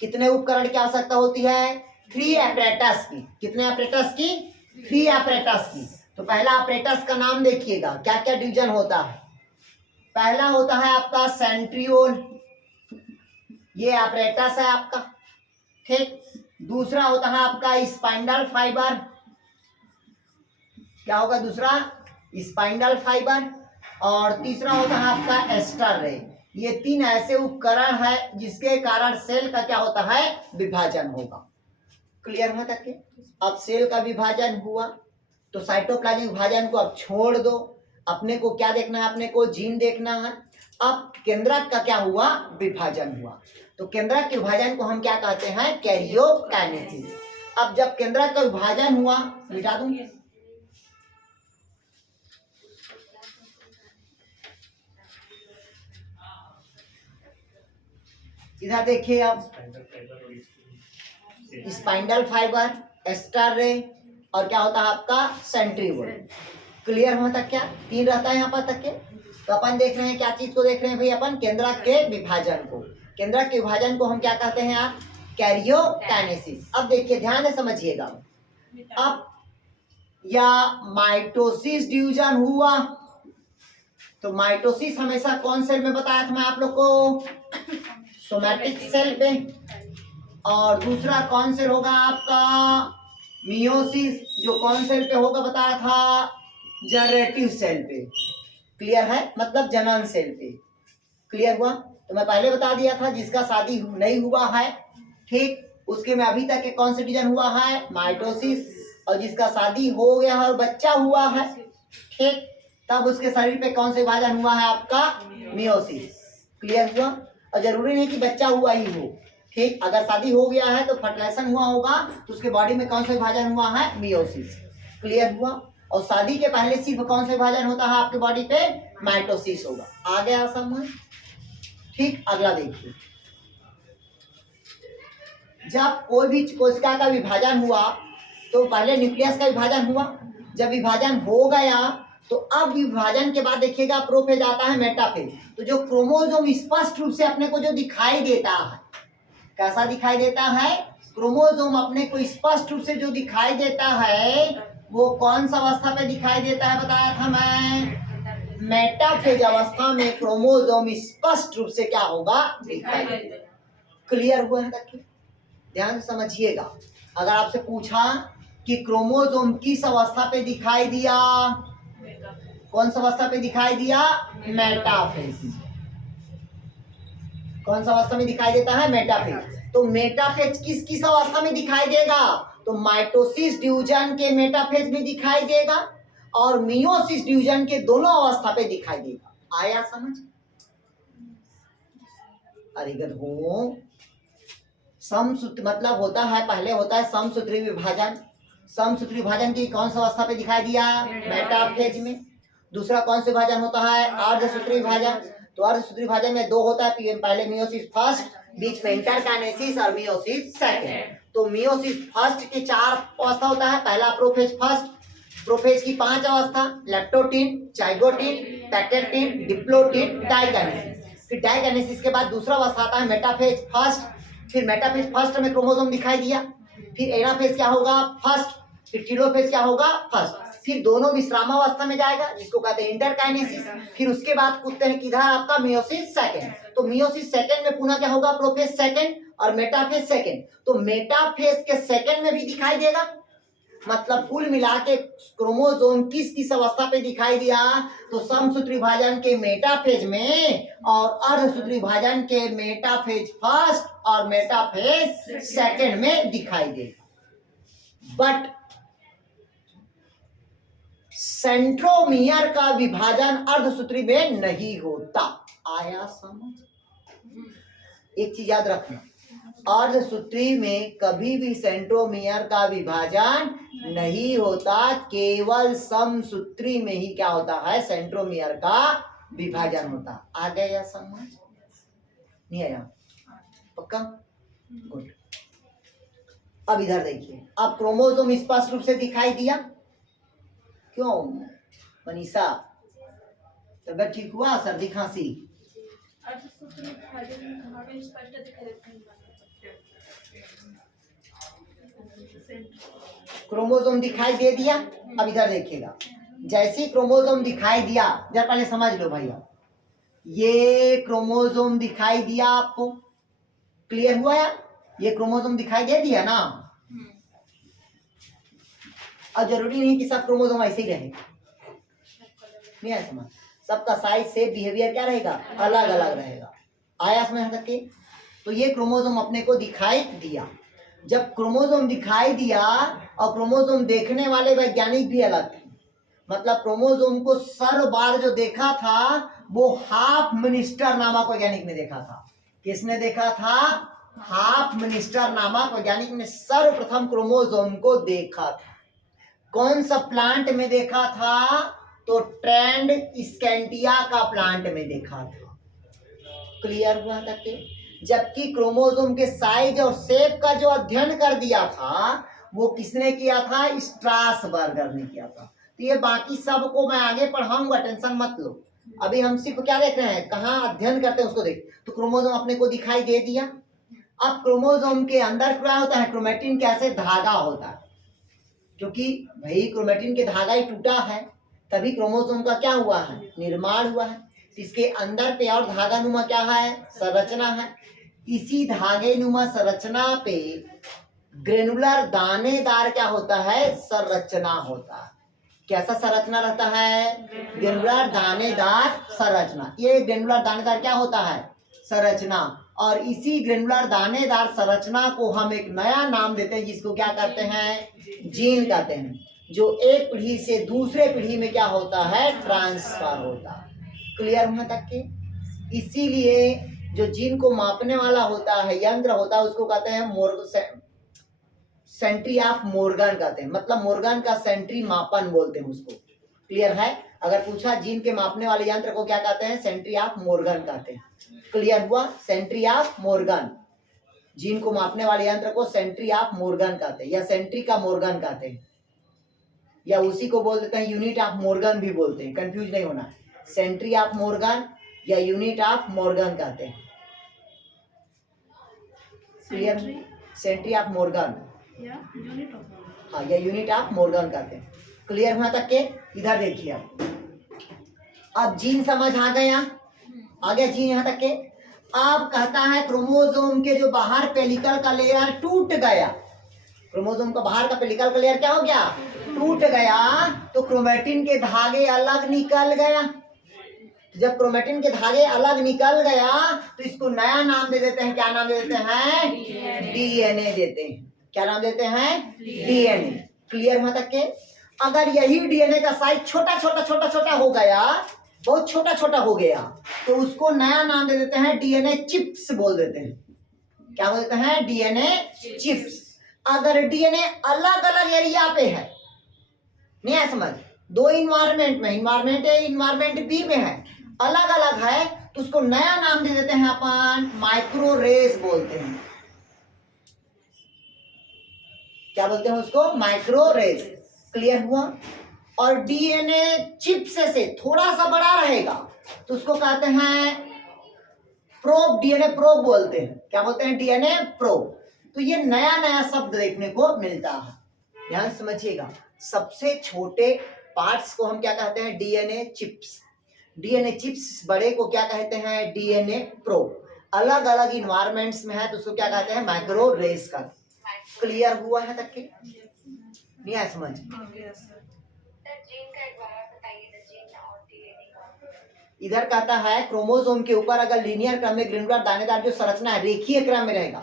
कितने उपकरण की आवश्यकता होती है? 3 ऑपरेटर्स की। कितने ऑपरेटर्स की? 3 ऑपरेटर्स की। तो पहला ऑपरेटर्स का नाम देखिएगा, क्या क्या डिवीजन होता है। पहला होता है आपका सेंट्रियोल, ये ऑपरेटर्स है आपका। ठीक। दूसरा होता है आपका स्पाइंडल फाइबर। क्या होगा दूसरा? Spindle fibre. और तीसरा होता है आपका एस्टर रे। ये 3 ऐसे उपकरण है जिसके कारण सेल का क्या होता है? विभाजन होगा। क्लियर हुआ तक के? अब सेल का विभाजन हुआ तो साइटोप्लाज्मिक विभाजन को अब छोड़ दो। अपने को क्या देखना है? अपने को जीन देखना है। अब केंद्रक का क्या हुआ? विभाजन हुआ। तो केंद्रक के विभाजन को हम क्या कहते हैं? कैरियोकाइनेसिस। अब जब केंद्रक का विभाजन हुआ, मिटा दूं, इधर देखिए। अब स्पाइंडल फाइबर, एस्टर रे, और क्या होता है आपका सेंट्रीओल। क्लियर हुआ तक? क्या 3 रहता है यहाँ पर तक के? तो अपन देख रहे हैं क्या चीज को देख रहे हैं भाई? अपन केंद्रक के विभाजन को। केंद्रक के विभाजन को हम क्या कहते हैं आप? कैरियोकाइनेसिस। अब देखिए ध्यान से समझिएगा। अब या माइटोसिस डिवीजन हुआ तो माइटोसिस हमेशा कौन सेल में बताया था मैं आप लोग को? सोमैटिक सेल पे। और दूसरा कौन सेल होगा आपका? मियोसिस, जो कौन सेल पे होगा बताया था? जनरेटिव सेल पे। क्लियर है? मतलब जनन सेल पे। क्लियर हुआ? तो मैं पहले बता दिया था जिसका शादी नहीं हुआ है, ठीक, उसके में अभी तक के कौन से डिवीजन हुआ है? माइटोसिस। और जिसका शादी हो गया है और बच्चा हुआ है, ठीक, तब उसके शरीर पे कौन से विभाजन हुआ है आपका? मियोसिस। क्लियर हुआ? और जरूरी नहीं कि बच्चा हुआ ही हो, ठीक, अगर शादी हो गया है तो फर्टिलाइजेशन हुआ होगा तो उसके बॉडी में कौन सा विभाजन हुआ है? मियोसिस। क्लियर हुआ? और शादी के पहले सिर्फ कौन सा विभाजन होता है आपके बॉडी पे? माइटोसिस होगा। आ गया समझ? ठीक, अगला देखिए। जब कोई भी कोशिका का विभाजन हुआ तो पहले न्यूक्लियस का विभाजन हुआ, जब विभाजन हो गया तो अब विभाजन के बाद देखिएगा प्रोफेज आता है मेटाफेज। तो जो क्रोमोसोम स्पष्ट रूप से अपने को जो दिखाई देता है, कैसा दिखाई देता है? क्रोमोसोम अपने को स्पष्ट रूप से जो दिखाई देता है वो कौन सा अवस्था पे दिखाई देता है बताया था मैं? मेटाफेज अवस्था में क्रोमोसोम स्पष्ट रूप से क्या होगा? दिखाई देगा। क्लियर हुआ है? देखिए ध्यान से समझिएगा। अगर आपसे पूछा कि क्रोमोसोम किस अवस्था पे दिखाई दिया, कौन सा अवस्था पे दिखाई दिया? मेटाफेज। कौन सा अवस्था में दिखाई देता है? मेटाफेज। तो मेटाफेज किस किस अवस्था में दिखाई देगा? तो माइटोसिस डिवीजन के मेटाफेज में दिखाई देगा और मियोसिस डिवीजन के दोनों अवस्था पे दिखाई देगा। आया समझ? अरे गद हो, समसूत्र मतलब होता है, पहले होता है समसूत्री विभाजन। समसूत्री विभाजन की कौन सा अवस्था पे दिखाई दिया? मेटाफेज में। दूसरा कौन सा विभाजन होता है? अर्धसूत्री विभाजन। तो अर्धसूत्री विभाजन में 2 होता है, पहले मियोसिस फर्स्ट, बीच में इंटरकाइनेसिस और मियोसिस सेकंड। तो मियोसिस फर्स्ट के 4 अवस्था होता है। पहला प्रोफेज फर्स्ट, प्रोफेज की 5 अवस्था, leptotene, zygotene, pachytene, diplotene, diakinesis. फिर डाइकाइनेसिस के बाद दूसरा अवस्था आता है मेटाफेज फर्स्ट। फिर मेटाफेज फर्स्ट में क्रोमोसोम दिखाई दिया, फिर एनाफेज क्या होगा? फर्स्ट, फिर टेलोफेज क्या होगा? फर्स्ट। फिर दोनों विश्रामावस्था में जाएगा जिसको कहते हैं इंटरकाइनेसिस। फिर उसके बाद कूदते हैं किधर? आपका मियोसिस सेकंड। तो मियोसिस सेकंड में पुनः क्या होगा? प्रोफेज सेकंड और मेटाफेज सेकंड। तो मेटाफेज के सेकंड में भी दिखाई देगा, मतलब कुल मिला के क्रोमोसोम किस किस अवस्था पे दिखाई दिया? तो समसूत्री विभाजन के मेटाफेज में और अर्धसूत्री विभाजन के मेटाफेज फर्स्ट और मेटाफेज सेकंड में दिखाई देगा। बट सेंट्रोमियर का विभाजन अर्धसूत्री में नहीं होता। आया समझ? एक चीज याद रखना, अर्धसूत्री में कभी भी सेंट्रोमियर का विभाजन नहीं होता, केवल समसूत्री में ही क्या होता है? सेंट्रोमियर का विभाजन होता। आ गया समझ? नहीं आया? पक्का? गुड। अब इधर देखिए, अब क्रोमोसोम स्पष्ट रूप से दिखाई दिया। क्यों मनीषा, तबियत ठीक हुआ? सर्दी खांसी? क्रोमोसोम दिखाई दे दिया। अब इधर देखिएगा, जैसे क्रोमोसोम दिखाई दिया, जरा पहले समझ लो भैया, ये क्रोमोसोम दिखाई दिया आपको, क्लियर हुआ यार? ये क्रोमोसोम दिखाई दे दिया ना। अब जरूरी नहीं कि सब क्रोमोसोम ऐसे ही रहे, नहीं है समझ? सबका साइज से बिहेवियर क्या रहेगा? अलग अलग रहेगा। आया समझ तक के? तो ये क्रोमोसोम अपने को दिखाई दिया। जब क्रोमोसोम दिखाई दिया, और क्रोमोसोम देखने वाले वैज्ञानिक भी अलग थे, मतलब क्रोमोसोम को सर्व बार जो देखा था वो हाफ मिनिस्टर नामक वैज्ञानिक ने देखा था। किसने देखा था? हाफ मिनिस्टर नामक वैज्ञानिक ने सर्वप्रथम क्रोमोसोम को देखा था। कौन सा प्लांट में देखा था? तो ट्रेंड स्कैंटिया का प्लांट में देखा था। क्लियर हुआ तक के? जबकि क्रोमोसोम के साइज और शेप का जो अध्ययन कर दिया था वो किसने किया था? स्ट्रासबर्गर ने किया था। तो ये बाकी सब को मैं आगे पढ़ाऊंगा, टेंशन मत लो। अभी हम सिर्फ क्या देख रहे हैं, कहाँ अध्ययन करते हैं उसको देख। तो क्रोमोसोम अपने को दिखाई दे दिया। अब क्रोमोसोम के अंदर क्या होता है? क्रोमेटिन कैसे धागा होता है, क्योंकि भाई क्रोमेटिन के धागा ही टूटा है, तभी क्रोमोसोम का क्या हुआ है? निर्माण हुआ है। इसके अंदर पे और धागा नुमा क्या है? संरचना है। इसी धागे नुमा संरचना पे ग्रेनुलर दानेदार क्या होता है? संरचना होता है। कैसा संरचना रहता है? ग्रेनुलर दानेदार संरचना। ये ग्रेनुलर दानेदार क्या होता है? संरचना। और इसी ग्रेनुलर दानेदार संरचना को हम एक नया नाम देते हैं, जिसको क्या कहते हैं? जीन कहते हैं, जो एक पीढ़ी से दूसरे पीढ़ी में क्या होता है? ट्रांसफर होता है। क्लियर हुआ तक के? इसीलिए जो जीन को मापने वाला होता है, यंत्र होता है, उसको कहते हैं सेंट्री ऑफ मोर्गन कहते हैं। मतलब मोर्गन का सेंट्री मापन बोलते हैं उसको। क्लियर है? अगर पूछा जीन के मापने वाले यंत्र को क्या कहते हैं? सेंट्री ऑफ मोर्गन कहते हैं। क्लियर हुआ? सेंट्री ऑफ मोर्गन, जीन को मापने वाले यंत्र को सेंट्री ऑफ मोर्गन कहते हैं, या सेंट्री का मोर्गन कहते हैं, या उसी को बोल देते हैं यूनिट ऑफ मोर्गन भी बोलते हैं। कंफ्यूज नहीं होना, सेंट्री ऑफ मोर्गन या यूनिट ऑफ मोर्गन कहते हैं। क्लियर? सेंट्री ऑफ मोर्गन या यूनिट ऑफ हाँ, या यूनिट ऑफ मोर्गन कहते हैं। क्लियर हुआ तक के? इधर देखिए, अब जीन समझ आ गया? आ गया जीन यहाँ तक के? अब कहता है क्रोमोसोम के जो बाहर पेलिकल का लेयर टूट गया, क्रोमोसोम का बाहर का पेलिकल का लेयर क्या हो गया? टूट गया। तो क्रोमेटिन के धागे अलग निकल गया। जब क्रोमेटिन के धागे अलग निकल गया तो इसको नया नाम दे देते हैं। क्या नाम दे देते हैं? डीएनए देते हैं। क्या नाम देते हैं? डीएनए। क्लियर हुआ तक के? अगर यही डीएनए का साइज छोटा छोटा छोटा छोटा हो गया, बहुत छोटा छोटा हो गया, तो उसको नया नाम दे देते हैं डीएनए चिप्स बोल देते हैं। क्या बोलते हैं? DNA chips. अगर डीएनए अलग अलग एरिया पे है, नहीं है समझ, दो इन्वायरमेंट में, इन्वायरमेंट ए इन्वायरमेंट बी में है, अलग अलग है, तो उसको नया नाम दे देते हैं अपन माइक्रोरेस बोलते हैं। क्या बोलते हैं उसको? माइक्रोरेस। क्लियर हुआ? और डीएनए चिप्स से थोड़ा सा बड़ा रहेगा तो उसको कहते हैं प्रोब, डीएनए प्रोब बोलते हैं। क्या बोलते हैं? DNA probe. तो ये नया नया शब्द देखने को मिलता है, ध्यान समझिएगा। सबसे छोटे पार्ट्स को हम क्या कहते हैं? DNA chips. डीएनए चिप्स बड़े को क्या कहते हैं? DNA probe. अलग अलग इन्वायरमेंट्स में है तो उसको क्या कहते हैं? माइक्रो रेस का। क्लियर हुआ है तक के? नहीं आया समझ? इधर कहता है क्रोमोसोम के ऊपर अगर लीनियर क्रम में ग्रेनुलर दानेदार जो संरचना है रेखीय क्रम में रहेगा,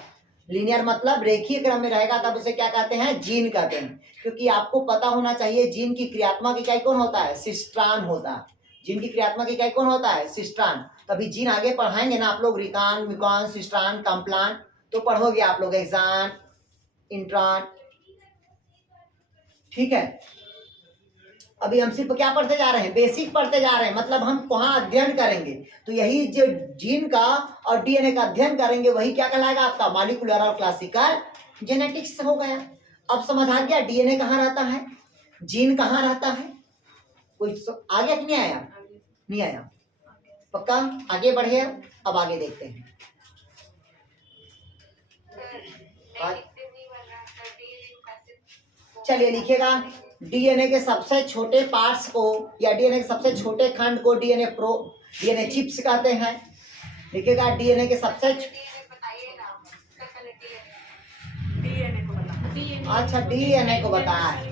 लीनियर मतलब रेखीय क्रम में रहेगा, तब उसे क्या कहते हैं? जीन कहते हैं। क्योंकि आपको पता होना चाहिए जीन की क्रियात्मक इकाई कौन होता है? सिस्ट्रान होता है। जीन की क्रियात्मक इकाई कौन होता है? सिस्ट्रान। तभी जीन आगे पढ़ाएंगे ना आप लोग, रिकान, म्यूकॉन, सिस्ट्रान, कम्प्लान, तो पढ़ोगे आप लोग एक्सान, इंट्रॉन। ठीक है? अभी हम सिर्फ क्या पढ़ते जा रहे हैं? बेसिक पढ़ते जा रहे हैं। मतलब हम वहां अध्ययन करेंगे तो यही जो जीन का और डीएनए का अध्ययन करेंगे वही क्या कहलाएगा? आपका मॉलिक्यूलर और क्लासिकल जेनेटिक्स हो गया। अब समझ आ गया डीएनए कहाँ रहता है, जीन कहाँ रहता है? कोई आ गया कि नहीं आया? नहीं आया? पक्का? आगे बढ़े, अब आगे देखते हैं। चलिए लिखिएगा, डीएनए के सबसे छोटे पार्ट्स को या डीएनए के सबसे छोटे खंड को डीएनए चिप्स कहते हैं। लिखिएगा डीएनए के सबसे अच्छा डीएनए को बताए।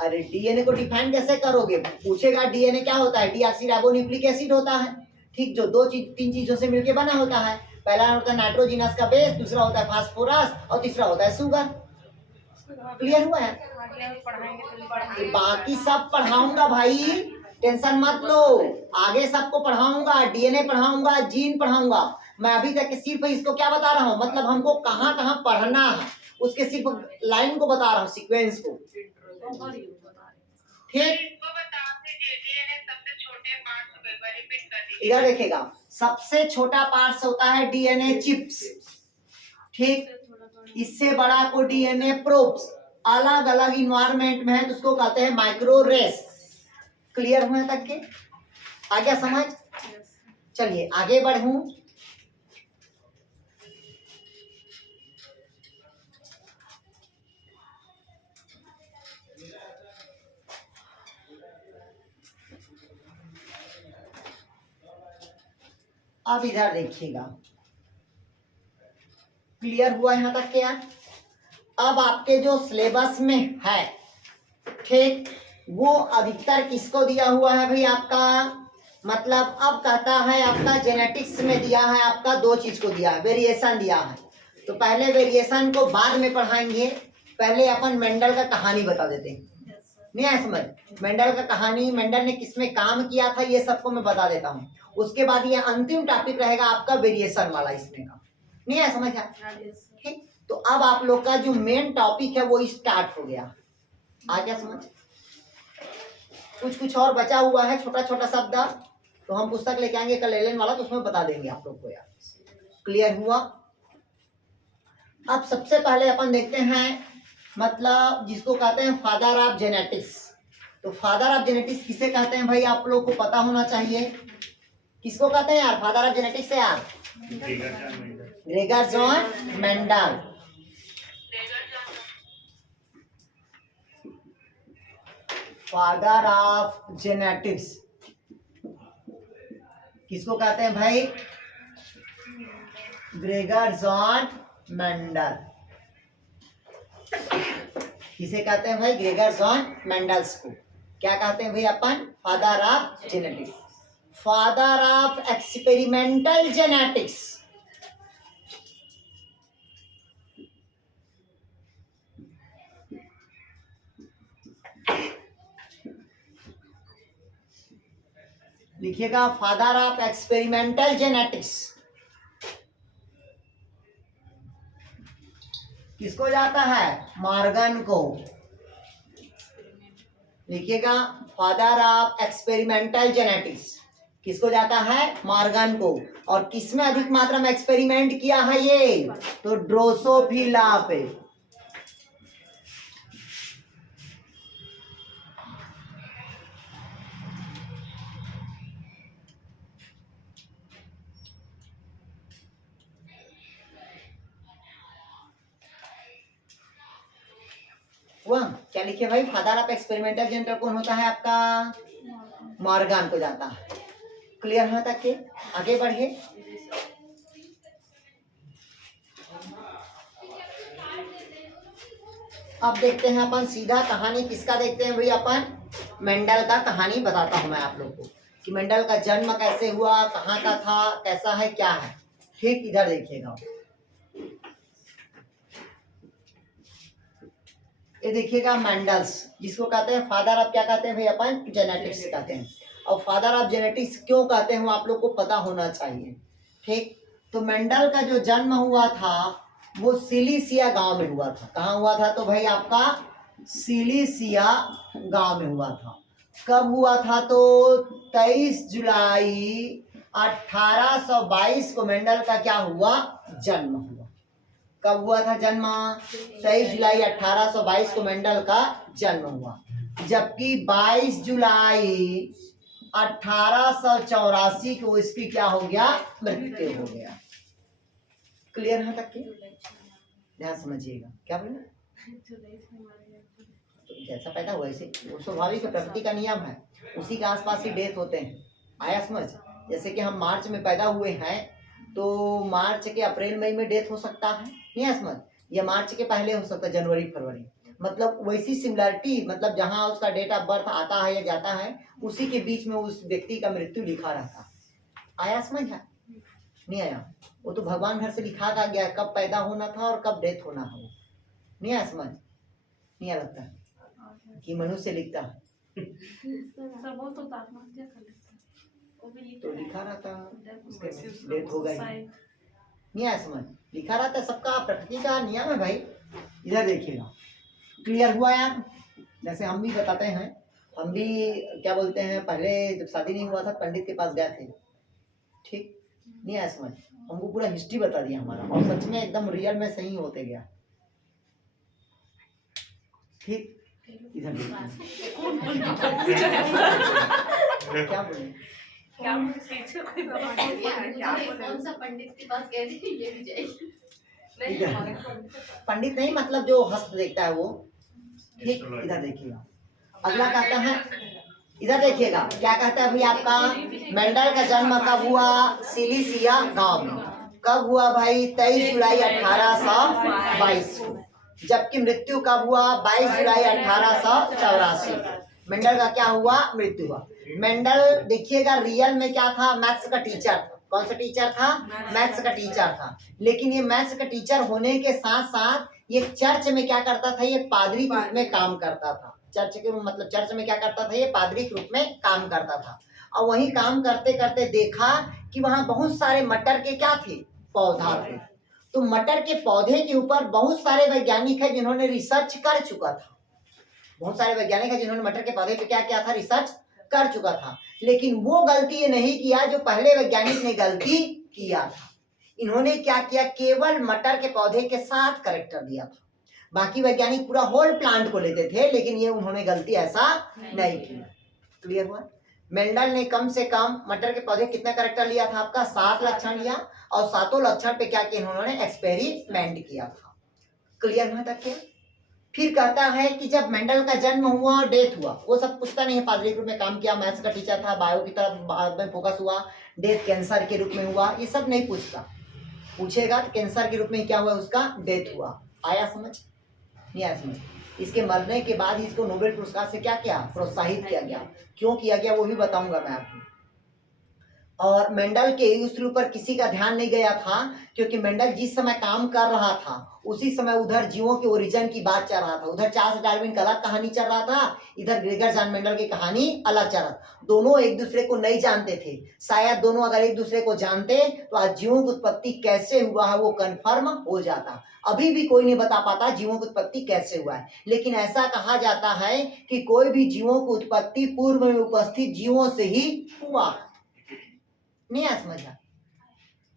अरे डीएनए को डिफाइन कैसे करोगे? पूछेगा डीएनए क्या होता है? डीऑक्सीराइबोन्यूक्लिक एसिड होता है। ठीक, जो तीन चीजों से मिलकर बना होता है। पहला होता है नाइट्रोजिनस का बेस, दूसरा होता है फास्फोरस और तीसरा होता है शुगर। क्लियर हुआ है? बाकी सब पढ़ाऊंगा भाई, टेंशन मत लो। आगे सबको पढ़ाऊंगा, डीएनए पढ़ाऊंगा, जीन पढ़ाऊंगा। मैं अभी तक सिर्फ इसको क्या बता रहा हूँ, मतलब हमको कहाँ कहाँ पढ़ना है उसके सिर्फ लाइन को बता रहा हूँ, सीक्वेंस को। ठीक, इधर देखिएगा, सबसे छोटा पार्ट्स होता है डीएनए चिप्स। ठीक, इससे बड़ा को डीएनए प्रोब्स अलग अलग इन्वायरमेंट में है तो उसको कहते हैं माइक्रो रेस। क्लियर हुए तक के? आ गया समझ? चलिए आगे बढ़ूं। अब इधर देखिएगा, क्लियर हुआ यहां तक क्या? अब आपके जो सिलेबस में है, ठीक, वो अधिकतर किसको दिया हुआ है भाई आपका? मतलब अब कहता है आपका जेनेटिक्स में दिया है आपका दो चीज को दिया है, वेरिएशन दिया है। तो पहले वेरिएशन को बाद में पढ़ाएंगे, पहले अपन मेंडल का कहानी बता देते हैं। नहीं आया समझ? मेंडल का कहानी, मेंडल ने किसमें काम किया था, ये सबको मैं बता देता हूँ। उसके बाद ये अंतिम टॉपिक रहेगा आपका वेरिएशन वाला इसमें का। नहीं आया समझ? ठीक, तो अब आप लोग का जो मेन टॉपिक है वो स्टार्ट हो गया। आ गया समझ? कुछ कुछ और बचा हुआ है छोटा छोटा शब्द, तो हम पुस्तक लेके आएंगे कल एलेन वाला, तो उसमें बता देंगे आप लोग को यार। क्लियर हुआ? अब सबसे पहले अपन देखते हैं मतलब जिसको कहते हैं फादर ऑफ जेनेटिक्स। तो फादर ऑफ जेनेटिक्स किसे कहते हैं भाई आप लोग को पता होना चाहिए। किसको कहते हैं यार फादर ऑफ जेनेटिक्स है यार? Gregor John Mendel. Father of genetics किसको कहते हैं भाई? Gregor John Mendel. किसे कहते हैं भाई? ग्रेगर जॉन मेंडल्स को क्या कहते हैं भाई अपन? Father of genetics, father of experimental genetics. लिखिएगा फादर ऑफ एक्सपेरिमेंटल जेनेटिक्स। किसको जाता है? मॉर्गन को। लिखिएगा फादर ऑफ एक्सपेरिमेंटल जेनेटिक्स किसको जाता है? मॉर्गन को। और किसमें अधिक मात्रा में एक्सपेरिमेंट किया है ये? तो ड्रोसोफिला पे। हुआ क्या? लिखिए भाई फादर ऑफ एक्सपेरिमेंटल जेनेटिक्स कौन होता है आपका? मॉर्गन को जाता है। क्लियर है तक के? आगे बढ़िए। अब देखते हैं अपन सीधा कहानी किसका देखते हैं भाई अपन? मेंडल का कहानी बताता हूं मैं आप लोग को कि मेंडल का जन्म कैसे हुआ, कहाँ का था, कैसा है, क्या है। ठीक, इधर देखिएगा, ये देखिएगा मेंडल्स जिसको कहते हैं फादर ऑफ क्या कहते हैं भाई अपन? जेनेटिक्स कहते हैं। और फादर ऑफ जेनेटिक्स क्यों कहते हैं वो आप लोग को पता होना चाहिए। ठीक, तो मेंडल का जो जन्म हुआ था वो सिलीसिया गांव में हुआ था। कहाँ हुआ था? तो भाई आपका सिलीसिया गांव में हुआ था। कब हुआ था? तो 23 जुलाई 1822 को मेंडल का क्या हुआ? जन्म हुआ। कब हुआ था जन्म? 23 जुलाई 1822 को मेंडल का जन्म हुआ। जबकि 22 जुलाई 1884 को इसकी क्या हो गया? मृत्यु हो गया। क्लियर है तक के? ध्यान समझिएगा। क्या बोले? जैसा पैदा हुआ वैसे वो स्वाभाविक प्रकृति का नियम है, उसी के आसपास ही डेथ होते हैं। आया समझ? जैसे कि हम मार्च में पैदा हुए हैं तो मार्च के अप्रैल मई में डेथ हो सकता है, नहीं है समझ? या मार्च के पहले हो सकता है, जनवरी फरवरी। मतलब वैसी सिमिलरिटी, मतलब जहाँ उसका डेट ऑफ बर्थ आता है या जाता है उसी के बीच में उस व्यक्ति का मृत्यु लिखा रहता है। आया समझ? है नहीं आया? वो तो भगवान घर से लिखा गया कब पैदा होना था और कब डेथ होना है। वो नहीं आया समझ? नहीं आया लगता है कि मनुष्य लिखता है तो लिखा रहता उसके डेथ हो गई। नहीं आया समझ? लिखा रहता है, सबका प्रकृति का नियम है भाई। इधर देखिएगा, क्लियर हुआ यार? जैसे हम भी बताते हैं, हम भी क्या बोलते हैं, पहले जब शादी नहीं हुआ था पंडित के पास गए थे। ठीक, नहीं आया समझ? हमको पूरा हिस्ट्री बता दिया हमारा, और सच में एकदम रियल में सही होते गया। ठीक, इधर देखिए। क्या बोले? कौन सा पंडित के पास गए थे ये भी जाएगी। पंडित नहीं, मतलब जो हस्त देखता है वो। ठीक, इधर देखिएगा। अगला कहता है, इधर देखिएगा क्या कहता है भाई आपका, मेंडल का जन्म कब हुआ? सिलिसिया गांव में। कब हुआ भाई? 23 जुलाई 1822 को। जबकि मृत्यु कब हुआ? 22 जुलाई 1884। मेंडल का क्या हुआ? मृत्यु हुआ। मेंडल देखिएगा रियल में क्या था? मैथ्स का टीचर था। कौन सा टीचर था? मैथ्स का टीचर था। लेकिन ये मैथ्स का टीचर होने के साथ साथ ये चर्च में क्या करता था? ये पादरी के रूप में काम करता था। चर्च के मतलब चर्च में क्या करता था? ये पादरी के रूप में काम करता था। और वही काम करते करते देखा कि वहां बहुत सारे मटर के क्या थे? पौधा थे। तो मटर के पौधे के ऊपर बहुत सारे वैज्ञानिक है जिन्होंने रिसर्च कर चुका था। बहुत सारे वैज्ञानिक है जिन्होंने मटर के पौधे पे क्या किया था? रिसर्च कर चुका था। लेकिन वो गलती ये नहीं किया जो पहले वैज्ञानिक ने गलती किया था। इन्होंने क्या किया? केवल मटर के पौधे के साथ करेक्टर दिया था। बाकी वैज्ञानिक पूरा होल प्लांट को लेते थे, लेकिन ये उन्होंने गलती ऐसा नहीं की। क्लियर हुआ? मेंडल ने कम से कम मटर के पौधे कितना करेक्टर लिया था आपका? 7 लक्षण लिया, और 7 लक्षण पे क्या किया इन्होंने? एक्सपेरिमेंट किया था। क्लियर हुआ तक क्या? फिर कहता है कि जब मेंडल का जन्म हुआ और डेथ हुआ, वो सब पूछता नहीं है। पादरी के रूप में काम किया, मैथ्स का टीचर था, बायो की तरफ बाद में फोकस हुआ, डेथ कैंसर के रूप में हुआ, ये सब नहीं पूछता। पूछेगा तो कैंसर के रूप में क्या हुआ? उसका डेथ हुआ। आया समझ? नहीं आया समझ? इसके मरने के बाद ही इसको नोबेल पुरस्कार से क्या किया? प्रोत्साहित किया गया। क्यों किया गया वो भी बताऊंगा मैं आपको। और मेंडल के उसके ऊपर किसी का ध्यान नहीं गया था, क्योंकि मेंडल जिस समय काम कर रहा था उसी समय उधर जीवों के ओरिजिन की बात चल रहा था। उधर चार्ल्स डार्विन का अलग कहानी चल रहा था, इधर ग्रेगर जॉन मेंडल की कहानी अलग चल रहा था। दोनों एक दूसरे को नहीं जानते थे। शायद दोनों अगर एक दूसरे को जानते तो आज जीवों की उत्पत्ति कैसे हुआ है वो कंफर्म हो जाता। अभी भी कोई नहीं बता पाता जीवों की उत्पत्ति कैसे हुआ है, लेकिन ऐसा कहा जाता है कि कोई भी जीवों की उत्पत्ति पूर्व में उपस्थित जीवों से ही हुआ। नहीं आया समझ?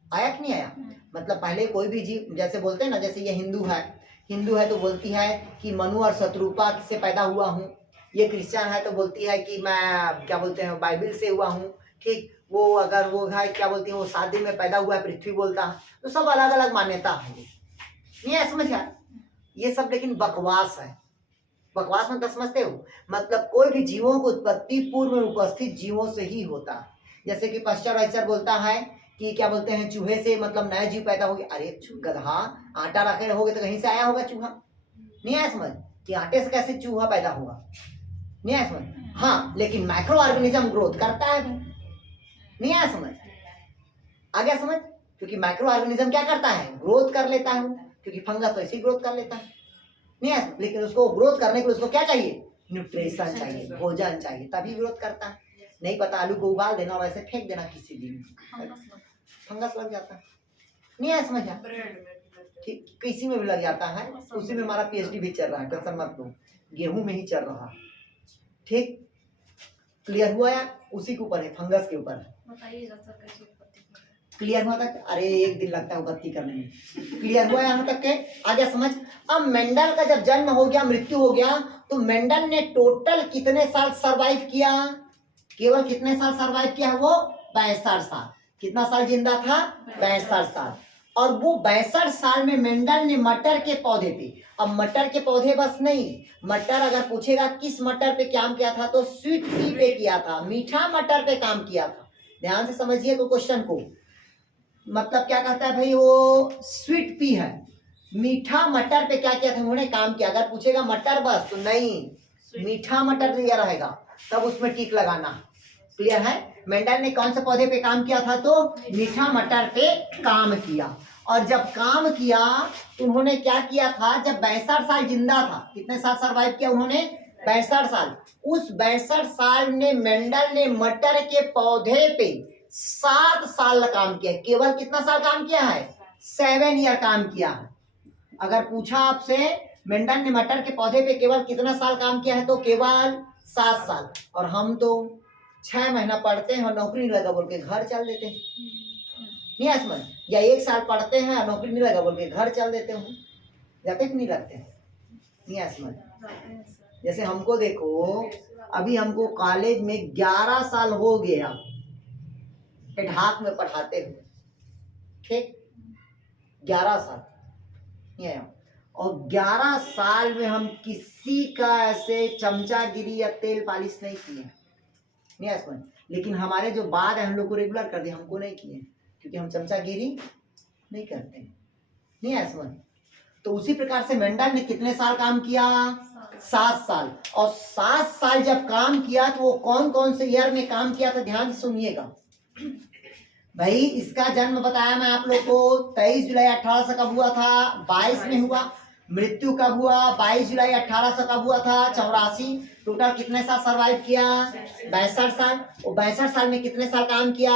आया कि नहीं आया? मतलब पहले कोई भी जीव, जैसे बोलते हैं ना, जैसे ये हिंदू है तो बोलती है कि मनु और शत्रुपा से पैदा हुआ हूँ। ये क्रिश्चियन है तो बोलती है कि मैं क्या बोलते हैं बाइबल से हुआ हूँ। ठीक, वो अगर वो है क्या बोलती है वो 7 दिन में पैदा हुआ है, पृथ्वी बोलता है। तो सब अलग अलग मान्यता है। नहीं आया समझ? ये सब लेकिन बकवास है। बकवास मतलब समझते हो? मतलब कोई भी जीवों की उत्पत्ति पूर्व में उपस्थित जीवों से ही होता है। जैसे कि पाश्चराइजर बोलता है कि क्या बोलते हैं चूहे से मतलब नया जीव पैदा हो गया। अरे गधा, आटा रखे रहोगे तो कहीं से आया होगा चूहा। नहीं आया समझ? कि आटे से कैसे चूहा पैदा होगा? नहीं आया समझ? हाँ, लेकिन माइक्रो ऑर्गेनिज्म ग्रोथ करता है। नहीं आया समझ? आ गया समझ? क्योंकि माइक्रो ऑर्गेनिज्म क्या करता है? ग्रोथ कर लेता है। क्योंकि फंगस तो ऐसे ही ग्रोथ कर लेता है। नहीं आया? लेकिन उसको ग्रोथ करने के लिए उसको क्या चाहिए? न्यूट्रिशन चाहिए, भोजन चाहिए, तभी ग्रोथ करता है। नहीं पता, आलू को उबाल देना और ऐसे फेंक देना किसी दिन, फंगस लग जाता है। नहीं आया समझ? ठीक, किसी में भी लग जाता है। उसी में हमारा पीएचडी भी चल रहा है, टेंशन मत लो, गेहूं में ही चल रहा है। ठीक, क्लियर हुआ? या उसी के ऊपर है, फंगस के ऊपर है। क्लियर हुआ तक? अरे एक दिन लगता है उपत्ति करने में। क्लियर हुआ यहाँ तक के? आ गया समझ? अब मेंडल का जब जन्म हो गया, मृत्यु हो गया, तो मेंडल ने टोटल कितने साल सरवाइव किया? केवल कितने साल सरवाइव किया? वो 62 साल। कितना साल जिंदा था? 62 साल। और वो 62 साल में मेंडल ने मटर के पौधे पे, अब मटर के पौधे बस नहीं, मटर अगर पूछेगा किस मटर पे काम किया था तो स्वीट पी पे किया था, मीठा मटर पे काम किया था। ध्यान से समझिए तो क्वेश्चन को, मतलब क्या कहता है भाई वो स्वीट पी है, मीठा मटर पे क्या किया था उन्होंने? काम किया। अगर पूछेगा मटर बस तो नहीं, मीठा मटर दिया रहेगा, तब उसमें टिक लगाना। क्लियर है? मेंडल ने कौन से पौधे पे काम किया था? तो मीठा मटर पे काम किया। और जब काम किया तो उन्होंने क्या किया था? जब 62 साल जिंदा था, कितने साल सरवाइव किया उन्होंने? 62 साल। उस 62 साल में मेंडल ने मटर के पौधे पे 7 साल काम किया। केवल कितना साल काम किया है? 7 ईयर काम किया है। अगर पूछा आपसे मेंडल ने मटर के पौधे पे केवल कितना साल काम किया है तो केवल 7 साल। और हम तो 6 महीना पढ़ते हैं और नौकरी नहीं लगा बोल के घर चल देते हैं। नहीं समझ? या 1 साल पढ़ते हैं और नौकरी नहीं लगा बोल के घर चल देते हैं। जाते कि नहीं लगते? नहीं समझ? जैसे हमको देखो, अभी हमको कॉलेज में 11 साल हो गया ढाक में पढ़ाते हुए, ठीक, 11 साल नहीं आया। और 11 साल में हम किसी का ऐसे चमचागिरी या तेल पालिश नहीं किए, नहीं ऐसा। लेकिन हमारे जो बाद है हम लोग को रेगुलर कर दिए, हमको नहीं किए क्योंकि हम चमचागिरी नहीं करते, नहीं ऐसा। तो उसी प्रकार से मेंडल ने कितने साल काम किया? 7 साल। और 7 साल जब काम किया तो वो कौन कौन से ईयर में काम किया था, ध्यान से सुनिएगा भाई। इसका जन्म बताया मैं आप लोग को 23 जुलाई 1800 कब हुआ था? 22 में हुआ। मृत्यु कब हुआ? 22 जुलाई 1800 कब हुआ था? 84। टोटल कितने साल सरवाइव किया? 62 साल। और 62 साल में कितने साल काम किया?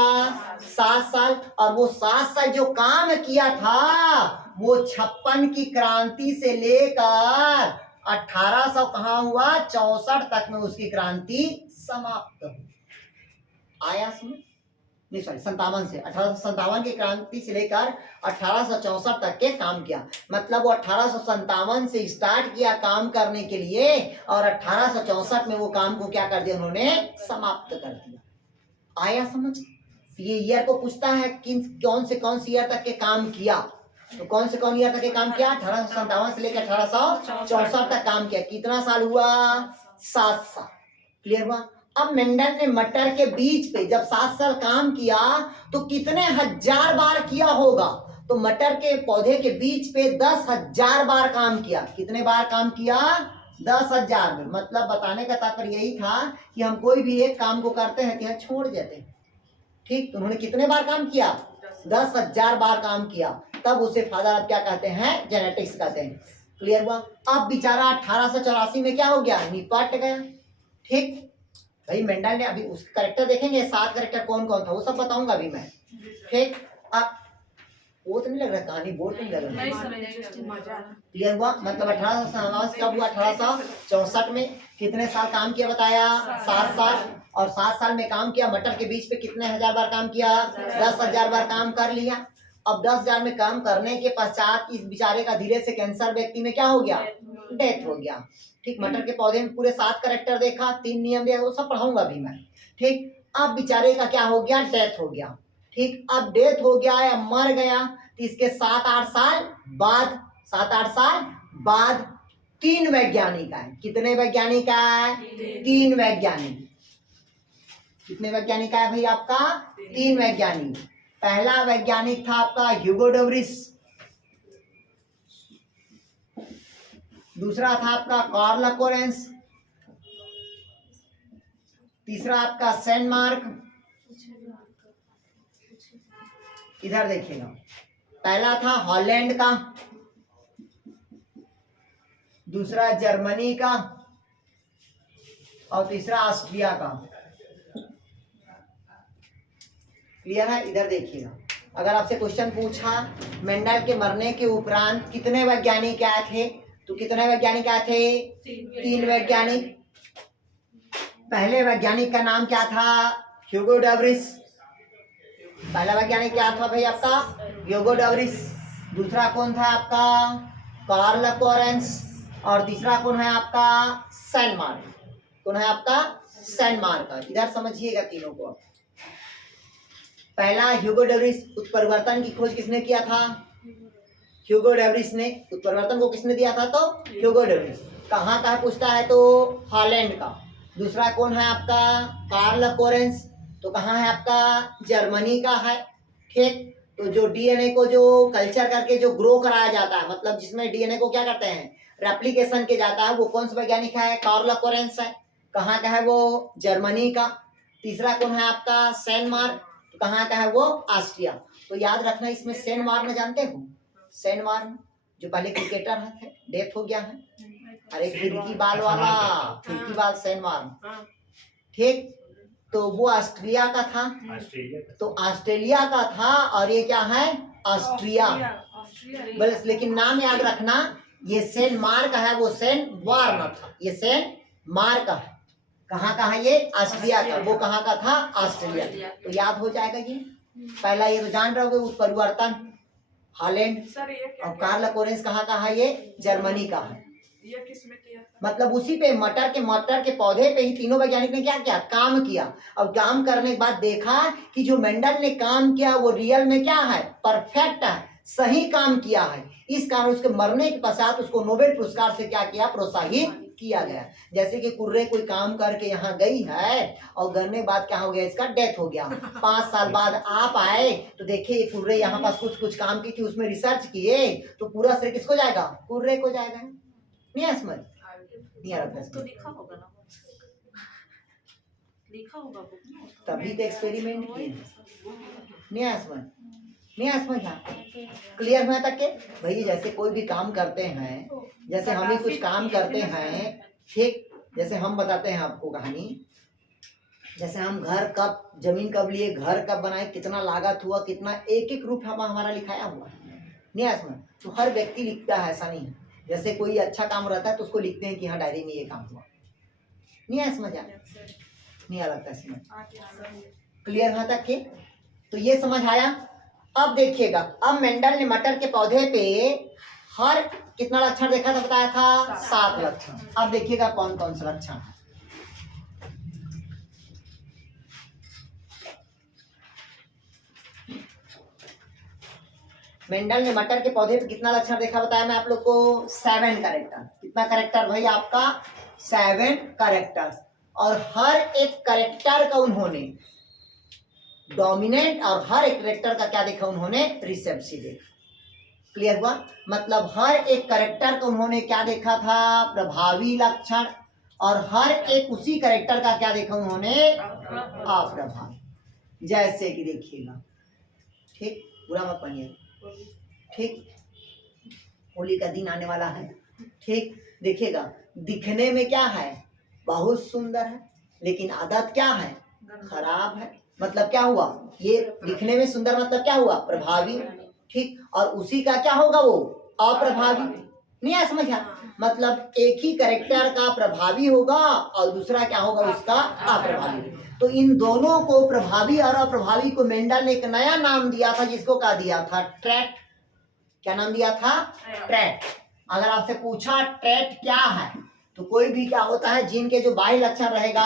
7 साल। और वो 7 साल जो काम किया था वो 56 की क्रांति से लेकर 1800 कहाँ हुआ? 64 तक में उसकी क्रांति समाप्त हुई। आया समझ? नहीं सॉरी, 57 से 1857 की क्रांति से लेकर 1864 तक के काम किया। मतलब वो 1857 से स्टार्ट किया काम करने के लिए और 1864 में वो काम को क्या कर दिया उन्होंने? समाप्त कर दिया। आया समझ? ये ईयर को पूछता है कि कौन से ईयर तक के काम किया, तो कौन से ईयर तक के काम किया? 1857 से लेकर 1864 तक काम किया। कितना साल हुआ? 7 साल। क्लियर हुआ? अब मेंडल ने मटर के बीज पे जब 7 साल काम किया तो कितने हजार बार किया होगा? तो मटर के पौधे के बीज पे 10,000 बार काम किया। कितने बार काम किया? 10,000 बार। मतलब बताने का तात्पर्य यही था कि हम कोई भी एक काम को करते हैं तो यहाँ छोड़ देते हैं, ठीक। तो उन्होंने कितने बार काम किया? 10,000 बार काम किया। तब उसे फादर ऑफ क्या कहते हैं? जेनेटिक्स कहते हैं। क्लियर हुआ? अब बेचारा 1884 में क्या हो गया? निपट गया, ठीक। भाई मेंडल ने, अभी उस करेक्टर देखेंगे 7 करेक्टर कौन कौन था वो सब बताऊंगा अभी मैं, ठीक। अब वो तो नहीं लग रहा कहानी बोर्ड पे लग रहा है। क्लियर हुआ? मतलब 1887 कब हुआ? 1864 में। कितने साल काम किया बताया? 7 साल। और 7 साल में काम किया, मटर के बीच पे कितने हजार बार काम किया? 10,000 बार काम कर लिया। अब 10,000 में काम करने के पश्चात इस बेचारे का धीरे से कैंसर व्यक्ति में क्या हो गया? डेथ हो गया, ठीक। मटर के पौधे में पूरे 7 करेक्टर देखा, 3 नियम देखा, वो सब पढ़ाऊंगा अभी मैं, ठीक। अब बेचारे का क्या हो गया? डेथ हो गया, ठीक। अब डेथ हो गया या मर गया तो इसके 7-8 साल बाद 3 वैज्ञानिक आए। कितने वैज्ञानिक आए? 3 वैज्ञानिक। कितने वैज्ञानिक आए भाई आपका? 3 वैज्ञानिक। पहला वैज्ञानिक था आपका ह्यूगो डबरिस, दूसरा था आपका कार्ल लकोरेंस, तीसरा आपका सेंट मार्क। इधर देखिएगा, पहला था हॉलैंड का, दूसरा जर्मनी का और तीसरा ऑस्ट्रिया का। क्लियर है? इधर देखिएगा, अगर आपसे क्वेश्चन पूछा मेंडल के मरने के उपरांत कितने वैज्ञानिक आए थे, तो कितने वैज्ञानिक आए थे? 3 वैज्ञानिक। पहले वैज्ञानिक का नाम क्या था? ह्यूगो डबरिस। पहला वैज्ञानिक क्या था भाई आपका? ह्यूगो डबरिस। दूसरा कौन था आपका? कार्ल लकोरेंस। और तीसरा कौन है आपका? Saint Mark. कौन है आपका? Saint Mark. इधर समझिएगा तीनों को। पहला ह्यूगो डबरिस, उत्परिवर्तन की खोज किसने किया था? ह्यूगो डबरिस ने। उत्परिवर्तन को किसने दिया था? तो ह्यूगो डबरिस। कहाँ का पूछता है तो हॉलैंड का। दूसरा कौन है आपका? कार्ल लकोरेंस, तो कहाँ है आपका? जर्मनी का है, ठीक। तो जो डीएनए को जो कल्चर करके जो ग्रो कराया जाता है, मतलब जिसमें डीएनए को क्या करते हैं? रेप्लिकेशन के जाता है, वो कौन सा वैज्ञानिक है? कार्ल लकोरेंस है। कहाँ का है वो? जर्मनी का। तीसरा कौन है आपका? सेंट मार्क, तो कहाँ का है वो? ऑस्ट्रिया। तो याद रखना इसमें सेंट मार्क में जानते हो? सेंट मार्क जो पहले क्रिकेटर थे, डेथ हो गया है। अरे खिड़की बाल वाला, खिड़की बाल सेंट मार्क, ठीक। तो वो ऑस्ट्रिया का था, तो ऑस्ट्रेलिया का था और ये क्या है? ऑस्ट्रिया। बस लेकिन नाम याद रखना, ये सेंट मार्क है, वो सेंट वार्न था। ये सेंट मार्क है। कहाँ का है ये? ऑस्ट्रिया का। वो कहाँ का था? ऑस्ट्रेलिया। तो याद हो जाएगा ये। पहला ये तो जान रहे हो, उत्परिवर्तन हॉलैंड। और कार्ल लकोरेंस कहाँ का है? ये जर्मनी का है। ये किस में किया था? मतलब उसी पे मटर के पौधे पे ही तीनों वैज्ञानिक ने क्या किया, काम किया। अब काम करने के बाद देखा कि जो मेंडल ने काम किया वो रियल में क्या है, परफेक्ट है, सही काम किया है। इस कारण उसके मरने के पश्चात उसको नोबेल पुरस्कार से क्या किया, प्रोत्साहित किया गया। जैसे कि कुर्रे कोई काम करके यहाँ गई है और करने के बाद क्या हो गया, इसका डेथ हो गया। 5 साल बाद आप आए तो देखिए ये कुर्रे यहाँ पास कुछ काम की थी, उसमें रिसर्च किए तो पूरा श्रेय किसको जाएगा, कुर्रे को जाएगा। नहीं है समझ, नहीं आ रहा तो लिखा होगा ना, लिखा होगा बुक में, तभी तो एक्सपेरिमेंट किए। नहीं आया समझ, नहीं आया समझ। क्लियर हुआ तक के भाई, जैसे कोई भी काम करते हैं, जैसे हम ही कुछ काम करते हैं, ठीक, जैसे हम बताते हैं आपको कहानी, जैसे हम घर कब, जमीन कब लिए, घर कब बनाए, कितना लागत हुआ, कितना एक एक रूप हमारा लिखाया हुआ। नहीं आया समझ। तो हर व्यक्ति लिखता है, ऐसा नहीं है। जैसे कोई अच्छा काम रहता है तो उसको लिखते हैं कि हाँ डायरी में ये काम हुआ। नहीं आया समझ, नहीं आ लगता समझ। क्लियर हुआ तक के, तो ये समझ आया। अब देखिएगा, अब मेंडल ने मटर के पौधे पे हर कितना लक्षण देखा था, बताया था 7 लक्षण। अब देखिएगा कौन कौन सा लक्षण है। मेंडल ने मटर के पौधे पे कितना लक्षण देखा, बताया मैं आप लोग को 7 कैरेक्टर। कितना कैरेक्टर भाई आपका, 7 कैरेक्टर्स। और हर एक कैरेक्टर का उन्होंने डोमिनेंट और हर एक कैरेक्टर का क्या देखा, उन्होंने रिसेप्सिव देखा। क्लियर हुआ, मतलब हर एक कैरेक्टर का उन्होंने क्या देखा था, प्रभावी लक्षण, और हर एक उसी कैरेक्टर का क्या देखा उन्होंने, अप्रभावी। जैसे कि देखिएगा, ठीक, बुरा मत मानिए, ठीक, होली का दिन आने वाला है, ठीक, देखिएगा दिखने में क्या है, बहुत सुंदर है, लेकिन आदत क्या है, खराब है। मतलब क्या हुआ, ये दिखने में सुंदर मतलब क्या हुआ, प्रभावी, ठीक, और उसी का क्या होगा, वो अप्रभावी। नहीं है समझ, मतलब एक ही कैरेक्टर का प्रभावी होगा और दूसरा क्या होगा, उसका अप्रभावी। तो इन दोनों को, प्रभावी और अप्रभावी को, मेंडल ने एक नया नाम दिया था, जिसको क्या दिया था, ट्रैट। क्या नाम दिया था, ट्रैट। अगर आपसे पूछा ट्रैट क्या है, तो कोई भी क्या होता है, जीन के जो बाह्य लक्षण रहेगा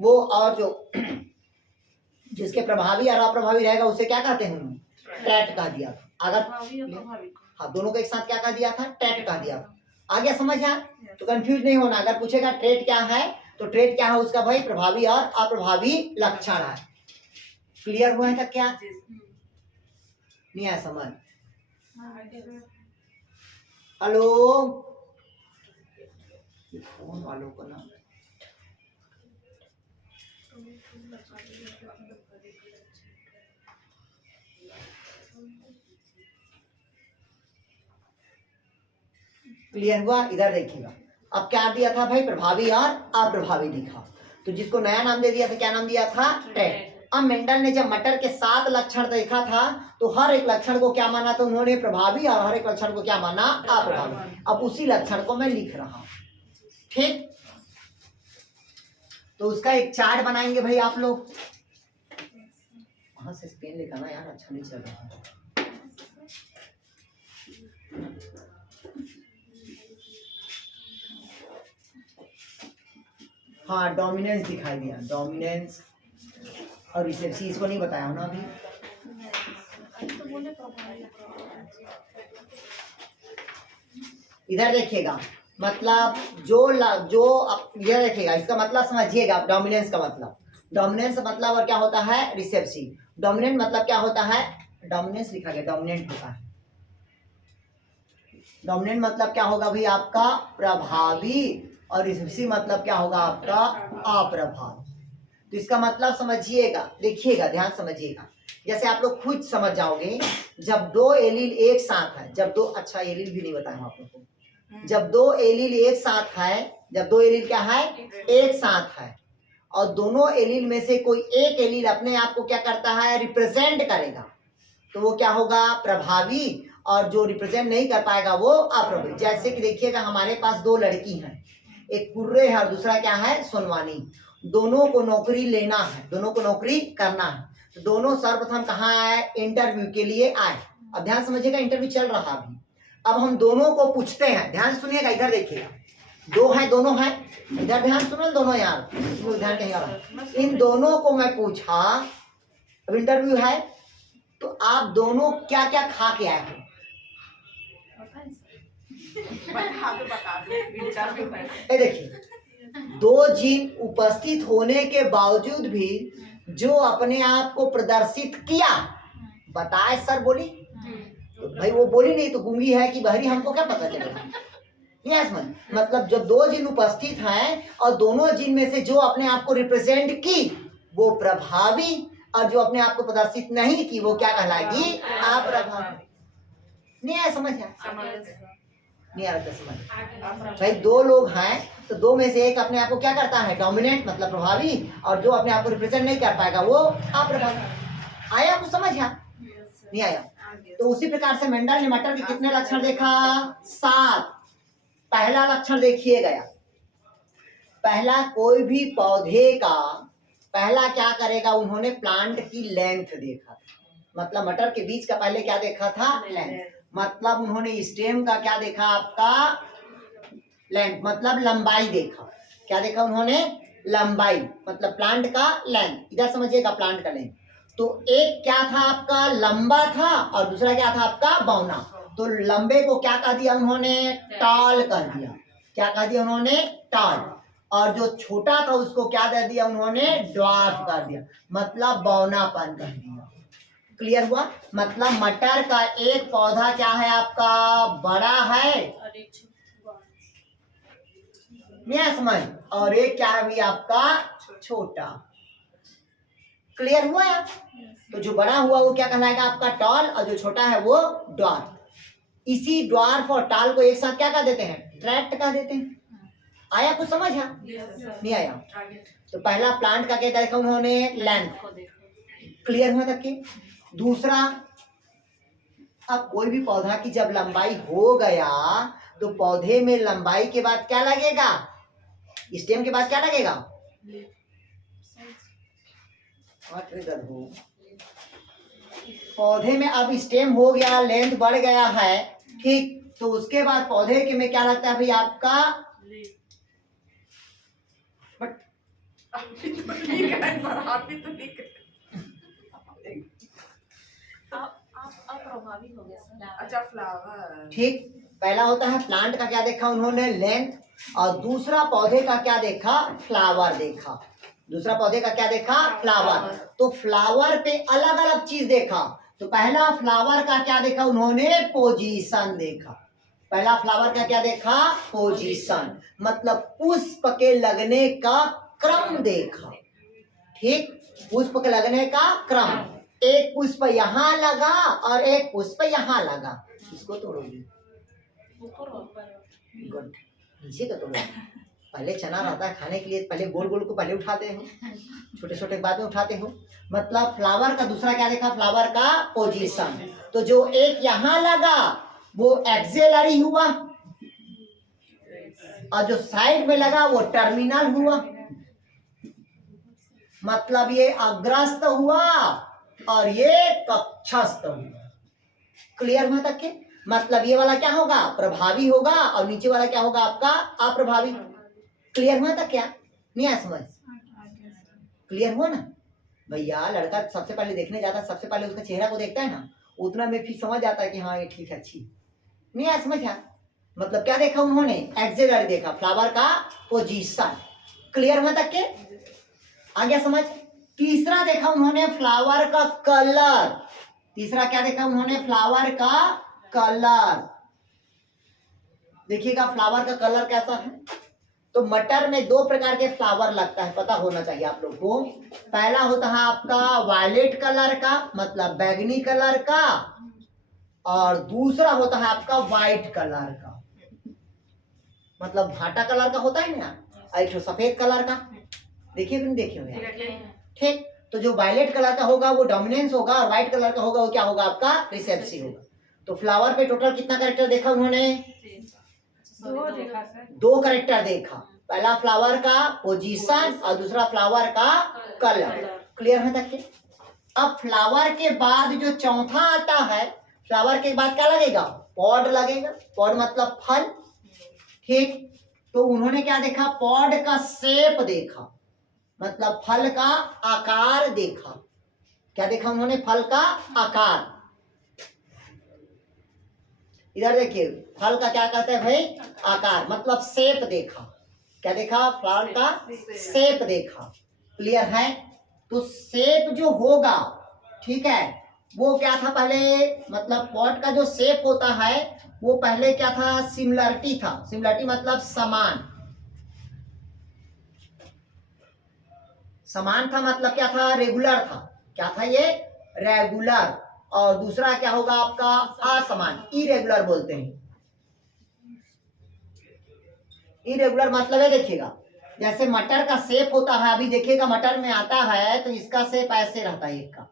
वो, और जो जिसके प्रभावी और अप्रभावी रहेगा उसे क्या कहते हैं, ट्रैट कह दिया था। अगर हाँ, दोनों को एक साथ क्या कह दिया था, ट्रैट कह दिया था। आ गया समझ यार, तो कंफ्यूज नहीं होना। अगर पूछेगा ट्रेट क्या है, तो ट्रेट क्या है उसका भाई, प्रभावी और अप्रभावी लक्षण है। क्लियर हुआ है तक क्या, नहीं आया समझ। हेलो, फोन वालों को ना, क्लियर हुआ। इधर देखिएगा, अब क्या दिया था भाई, प्रभावी और अप्रभावी दिखा, तो जिसको नया नाम दे दिया था, क्या नाम दिया था, ट्रेट। अब मेंडल ने जब मटर के 7 लक्षण देखा था, तो हर एक लक्षण को क्या माना था उन्होंने, प्रभावी, और हर एक लक्षण को क्या माना, अप्रभावी। अब उसी लक्षण को मैं लिख रहा हूं, ठीक। तो उसका एक चार्ट बनाएंगे भाई आप लोग। वहां से पेन लेकर ना यार, अच्छा नहीं चल रहा है। हाँ, डोमिनेंस दिखाई दिया, डोमिनेंस और रिसेप्शन, इसको नहीं बताया ना अभी। इधर देखिएगा, मतलब जो इधर देखिएगा, इसका मतलब समझिएगा, डोमिनेंस का मतलब, डोमिनेंस मतलब और क्या होता है, रिसेप्सिव। डोमिनेंट मतलब क्या होता है, डोमिनेंस लिखा गया, डोमिनेंट होता है। डोमिनेंट मतलब क्या होगा भाई आपका, प्रभावी, और रिसेप्सिव मतलब क्या होगा आपका, अप्रभावी। तो इसका मतलब समझिएगा, देखिएगा, ध्यान समझिएगा। जैसे आप लोग खुद समझ जाओगे, जब 2 एलील एक साथ है, जब 2, अच्छा एलील भी नहीं बताया आप लोग को, जब 2 एलील एक साथ है, जब 2 एलील क्या है, एक साथ है, और दोनों एलील में से कोई एक एलील अपने आप को क्या करता है, रिप्रेजेंट करेगा, तो वो क्या होगा, प्रभावी, और जो रिप्रेजेंट नहीं कर पाएगा वो अप्रभावी। जैसे कि देखिएगा, हमारे पास 2 लड़की हैं, एक कुर्रे है और दूसरा क्या है, सोनवानी। दोनों को नौकरी लेना है, दोनों को नौकरी करना है, तो दोनों सर्वप्रथम कहाँ आए, इंटरव्यू के लिए आए। अब ध्यान समझिएगा, इंटरव्यू चल रहा अभी। अब हम दोनों को पूछते हैं, ध्यान सुनिएगा, इधर देखिएगा, दो है, दोनों है, इधर ध्यान सुनो, दोनों यार, ध्यान कहीं और। इन दोनों को मैं पूछा, अब इंटरव्यू है, तो आप दोनों क्या क्या खा के आए हो? बता दो इंटरव्यू है। ये देखिए, दो जिन उपस्थित होने के बावजूद भी जो अपने आप को प्रदर्शित किया, बताए सर बोली, तो भाई वो बोली नहीं तो गूंगी है कि बहरी, हमको क्या पता चलेगा? नहीं समझ, मतलब जब दो जिन उपस्थित हैं और दोनों जिन में से जो अपने आप को रिप्रेजेंट की वो प्रभावी, और जो अपने आप को प्रदर्शित नहीं की वो क्या कहलाएगी? अप्रभावी। नहीं आया समझ? नहीं आ रहा समझ? भाई दो लोग हैं तो दो में से एक अपने आप को क्या करता है? डोमिनेंट, मतलब प्रभावी, और जो अपने आप को रिप्रेजेंट नहीं कर पाएगा वो अप्रभावी। आया कुछ समझ? नहीं आया? तो उसी प्रकार से मेंडल ने मटर के कितने लक्षण देखा? 7। पहला लक्षण देखिए गया, पहला कोई भी पौधे का पहला क्या करेगा? उन्होंने प्लांट की लेंथ देखा, मतलब मटर के बीज का पहले क्या देखा था? लेंथ। मतलब उन्होंने स्टेम का क्या देखा? आपका लेंथ, मतलब लंबाई देखा। क्या देखा उन्होंने? लंबाई, मतलब प्लांट का लेंथ। इधर समझिएगा, प्लांट का लेंथ। तो एक क्या था आपका? लंबा था, और दूसरा क्या था आपका? बौना। तो लंबे को क्या कह दिया उन्होंने? टॉल कह दिया। क्या कह दिया उन्होंने? टॉल। और जो छोटा था उसको क्या दे दिया उन्होंने? ड्वार्फ कर दिया, मतलब बौनापन कर दिया। क्लियर हुआ? मतलब मटर का एक पौधा क्या है आपका? बड़ा है, नहीं समझ, और एक क्या है भी आपका? छोटा। क्लियर हुआ यार? तो जो बड़ा हुआ वो क्या कहलाएगा आपका? टॉल, और जो छोटा है वो ड्वार्फ। इसी ड्वार्फ और टॉल को एक साथ क्या कह देते हैं? ट्रैक्ट कह देते हैं। आया कुछ समझ? नहीं आया? तो पहला प्लांट का क्या देखा उन्होंने? लेंथ। क्लियर हुआ तक के? दूसरा, अब कोई भी पौधा की जब लंबाई हो गया तो पौधे में लंबाई के बाद क्या लगेगा? स्टेम के बाद क्या लगेगा? पौधे में अब स्टेम हो गया, लेंथ बढ़ गया है, ठीक। तो उसके बाद पौधे के में क्या लगता है भाई आपका? अप्रभावी हो गया सर। अच्छा, फ्लावर। ठीक। पहला होता है प्लांट का क्या देखा उन्होंने? लेंथ। और दूसरा पौधे का क्या देखा? फ्लावर देखा। दूसरा पौधे का क्या देखा? फ्लावर। तो फ्लावर पे अलग अलग चीज देखा। तो पहला फ्लावर का क्या देखा उन्होंने? पोजीशन देखा। पहला फ्लावर का क्या देखा? पोजीशन, मतलब पुष्प के लगने का क्रम देखा। ठीक, पुष्प के लगने का क्रम। एक पुष्प यहाँ लगा और एक पुष्प यहाँ लगा, इसको तोड़ोगे? गुड, नीचे का तोड़ोगे। पहले चना रहता है खाने के लिए, पहले गोल गोल को पहले उठाते हो, छोटे छोटे बाद में उठाते हो। मतलब फ्लावर का दूसरा क्या देखा? फ्लावर का पोजीशन। तो जो एक यहाँ लगा वो एक्सिलरी हुआ, और जो साइड में लगा वो टर्मिनल हुआ। मतलब ये अग्रस्त हुआ और ये कक्षस्थ हुआ। क्लियर हुआ तक के? मतलब ये वाला क्या होगा? प्रभावी होगा, और नीचे वाला क्या होगा आपका? अप्रभावी। क्लियर हुआ तक? क्या नहीं आया समझ? क्लियर हुआ ना भैया? लड़का सबसे पहले देखने जाता है, सबसे पहले उसका चेहरा को देखता है ना, उतना में फिर समझ आता है कि हाँ ये ठीक है, अच्छी। नहीं आया समझ? मतलब क्या देखा उन्होंने? एक्सिलरी देखा, फ्लावर का पोजीशन। क्लियर हुआ तक के? आ गया समझ? तीसरा देखा उन्होंने फ्लावर का कलर। तीसरा क्या देखा उन्होंने? फ्लावर का कलर। देखिएगा फ्लावर का कलर कैसा है। तो मटर में दो प्रकार के फ्लावर लगता है, पता होना चाहिए आप लोग को। पहला होता है आपका वायलेट कलर का, मतलब बैगनी कलर का, और दूसरा होता है आपका व्हाइट कलर का, मतलब भाटा कलर का होता है ना, एक सफेद कलर का। देखिए कि नहीं देखे हुए? ठीक। तो जो वायलेट कलर का होगा वो डोमिनेंस होगा, और व्हाइट कलर का होगा वो क्या होगा आपका? रिसेप्सिव होगा। तो फ्लावर पे टोटल कितना कैरेक्टर देखा उन्होंने? दो कैरेक्टर देखा। पहला फ्लावर का पोजीशन और दूसरा फ्लावर का कलर। क्लियर है तक के? अब फ्लावर के बाद जो चौथा आता है, फ्लावर के बाद क्या लगेगा? पॉड लगेगा। पॉड मतलब फल। ठीक। तो उन्होंने क्या देखा, पॉड का शेप देखा, मतलब फल का आकार देखा। क्या देखा उन्होंने, फल का आकार। इधर देखिए, फल का क्या कहते हैं भाई, आकार, मतलब शेप देखा। क्या देखा, फल का शेप देखा। क्लियर है। तो शेप जो होगा, ठीक है, वो क्या था पहले, मतलब पॉट का जो शेप होता है वो पहले क्या था, सिमिलरिटी था। सिमिलरिटी मतलब समान, समान था, मतलब क्या था, रेगुलर था। क्या था ये, रेगुलर। और दूसरा क्या होगा आपका, असमान, इरेगुलर बोलते हैं। इरेगुलर मतलब है, देखिएगा जैसे मटर का शेप होता है, अभी देखिएगा मटर में आता है तो इसका शेप ऐसे रहता है, एक का।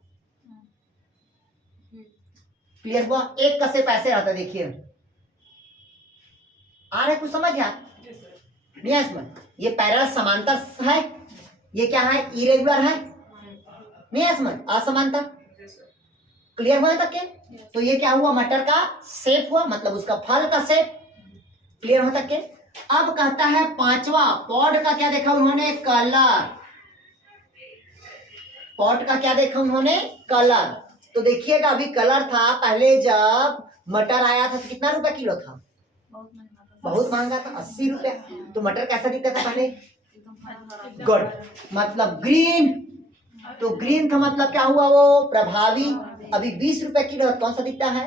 क्लियर हुआ, एक का शेप ऐसे रहता है, देखिए आ रहा है कुछ समझ यार, नहीं है इसमें। ये पैरेलल समांतर है, ये क्या है, इरेगुलर है, नहीं है समझ, असमांतर। क्लियर हुआ तक के। तो ये क्या हुआ, मटर का शेप हुआ, मतलब उसका फल का शेप। क्लियर हो तक के। अब कहता है पांचवा, पॉड का क्या देखा उन्होंने, कलर। पॉड का क्या देखा उन्होंने, कलर। तो देखिएगा अभी कलर था, पहले जब मटर आया था तो कितना रुपए किलो था, बहुत महंगा था, 80 रुपए। तो मटर कैसा दिखता था पहले, गुड, मतलब ग्रीन। तो ग्रीन का मतलब क्या हुआ, वो प्रभावी। अभी 20 रुपए किलो, कौन सा दिखता है,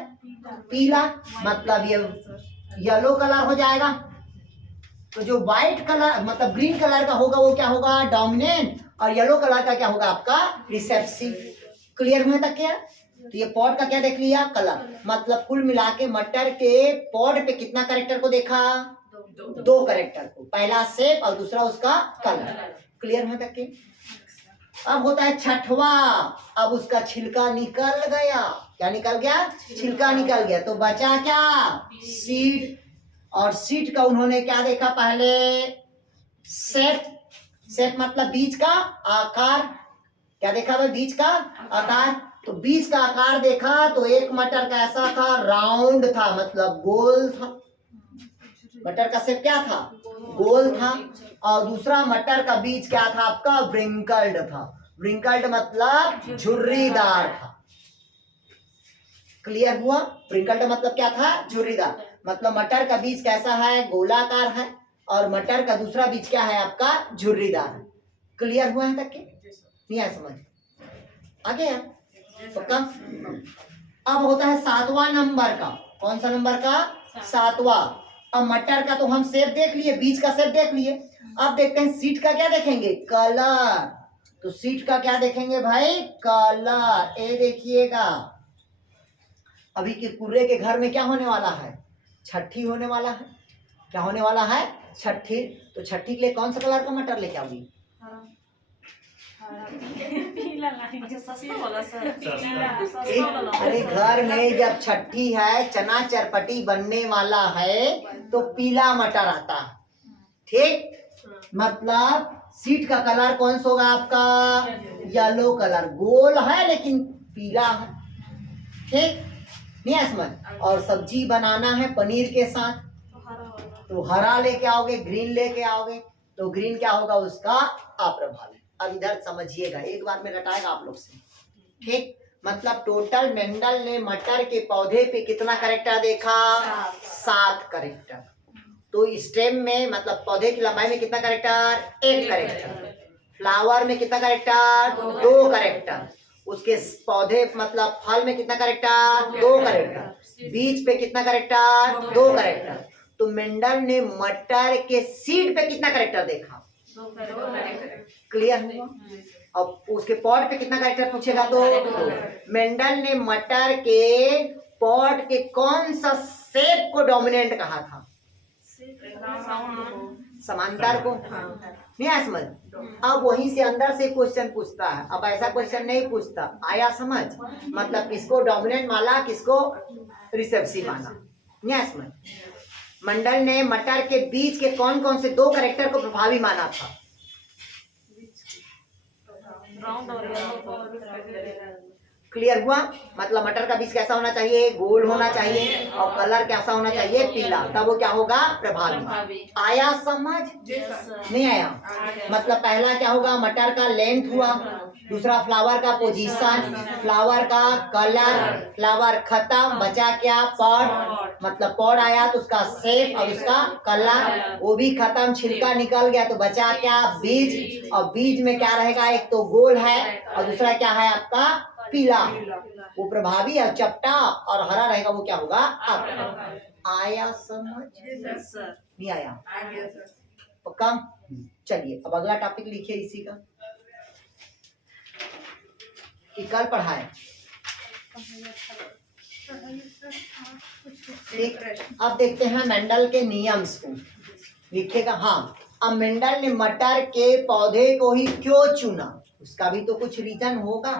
पीला, मतलब ये येलो कलर हो जाएगा। तो जो व्हाइट कलर मतलब ग्रीन कलर का होगा वो क्या होगा, डोमिनेंट, और येलो कलर का क्या होगा आपका, रिसेप्सिव। क्लियर हुआ तक क्या। तो ये पॉड का क्या देख लिया, कलर। मतलब कुल मिला के मटर के पॉड पे कितना कैरेक्टर को देखा, दो कैरेक्टर को, पहला शेप और दूसरा उसका कलर। क्लियर हुआ तक के। अब होता है छठवा, अब उसका छिलका निकल गया। क्या निकल गया, छिलका निकल गया, तो बचा क्या, सीड। और सीड का उन्होंने क्या देखा पहले, शेप। शेप मतलब बीज का आकार। क्या देखा भाई, बीज का आकार। तो बीज का आकार देखा तो एक मटर का ऐसा था, राउंड था, मतलब गोल था। मटर का शेप क्या था, गोल था। और दूसरा मटर का बीज क्या था आपका, व्रिंकल्ड था। व्रिंकल्ड मतलब झुर्रीदार था। क्लियर हुआ। व्रिंकल्ड मतलब क्या था, झुर्रीदार। मतलब मटर का बीज कैसा है, गोलाकार है, और मटर का दूसरा बीज क्या है आपका, झुर्रीदार है। क्लियर हुआ है तक के, नहीं आया समझ, आ गया पक्का। अब होता है सातवां नंबर का, कौन सा नंबर का, सातवां। अब मटर का तो हम शेप देख लिए, बीज का शेप देख लिए। अब देखते हैं सीड का क्या देखेंगे, कलर। तो सीड का क्या देखेंगे भाई, कलर। ए देखिएगा अभी के कुर्रे के घर में क्या होने वाला है, छठी होने वाला है। क्या होने वाला है, छठी। तो छठी के लिए कौन सा कलर का मटर लेके आओगी, अरे घर में जब छठी है, चना चरपटी बनने वाला है, तो पीला मटर आता है। ठीक, मतलब सीट का कलर कौन सा होगा आपका, येलो कलर। गोल है लेकिन पीला है। ठीक, नहीं है समझ। और सब्जी बनाना है पनीर के साथ, तो हरा लेके आओगे, ग्रीन लेके आओगे, तो ग्रीन क्या होगा उसका, अप्रभावी। अब इधर समझिएगा, एक बार में रटाएगा आप लोग से। ठीक, मतलब टोटल मेंडल ने मटर के पौधे पे कितना कैरेक्टर देखा, 7 कैरेक्टर। तो स्टेम में मतलब पौधे की लंबाई में कितना कैरेक्टर, 1 कैरेक्टर। फ्लावर में कितना कैरेक्टर, 2 कैरेक्टर। उसके पौधे मतलब फल में कितना कैरेक्टर, 2 कैरेक्टर। बीज पे कितना कैरेक्टर, 2 कैरेक्टर। तो मेंडल ने मटर के सीड पे कितना कैरेक्टर देखा, 2 कैरेक्टर। क्लियर हुआ। अब उसके पॉट पे कितना कैरेक्टर पूछेगा, तो मेंडल ने मटर के पॉट के कौन सा शेप को डोमिनेंट कहा था, समांतर को। नहीं आया समझ। अब वहीं से अंदर से क्वेश्चन पूछता है, अब ऐसा क्वेश्चन नहीं पूछता, आया समझ, मतलब किसको डोमिनेंट माना, किसको रिसेप्सिव माना। नहीं आया समझ। मंडल ने मटर के बीज के कौन कौन से 2 कैरेक्टर को प्रभावी माना था, क्लियर हुआ? मतलब मटर का बीज कैसा होना चाहिए? गोल होना चाहिए और कलर कैसा होना चाहिए? पीला, तब वो क्या होगा? प्रभावी। आया समझ? नहीं आया? मतलब पहला क्या होगा? मटर का लेंथ हुआ, दूसरा फ्लावर का पोजीशन, फ्लावर का कलर, फ्लावर खत्म, बचा क्या? पॉड, मतलब पॉड आया तो उसका शेप और उसका कलर, वो भी खत्म, छिलका निकल गया तो बचा क्या? बीज, और बीज में क्या रहेगा? एक तो गोल है और दूसरा क्या है आपका? पीला। वो प्रभावी और चपटा, और हरा रहेगा वो क्या होगा? आपका। आया समझ? नहीं आया? पक्का? चलिए अब अगला टॉपिक लिखिए इसी का कि कल पढ़ाए। ठीक, अब देखते हैं मेंडल के नियम्स को। लिखिएगा। हाँ, अब मेंडल ने मटर के पौधे को ही क्यों चुना? उसका भी तो कुछ रीजन होगा।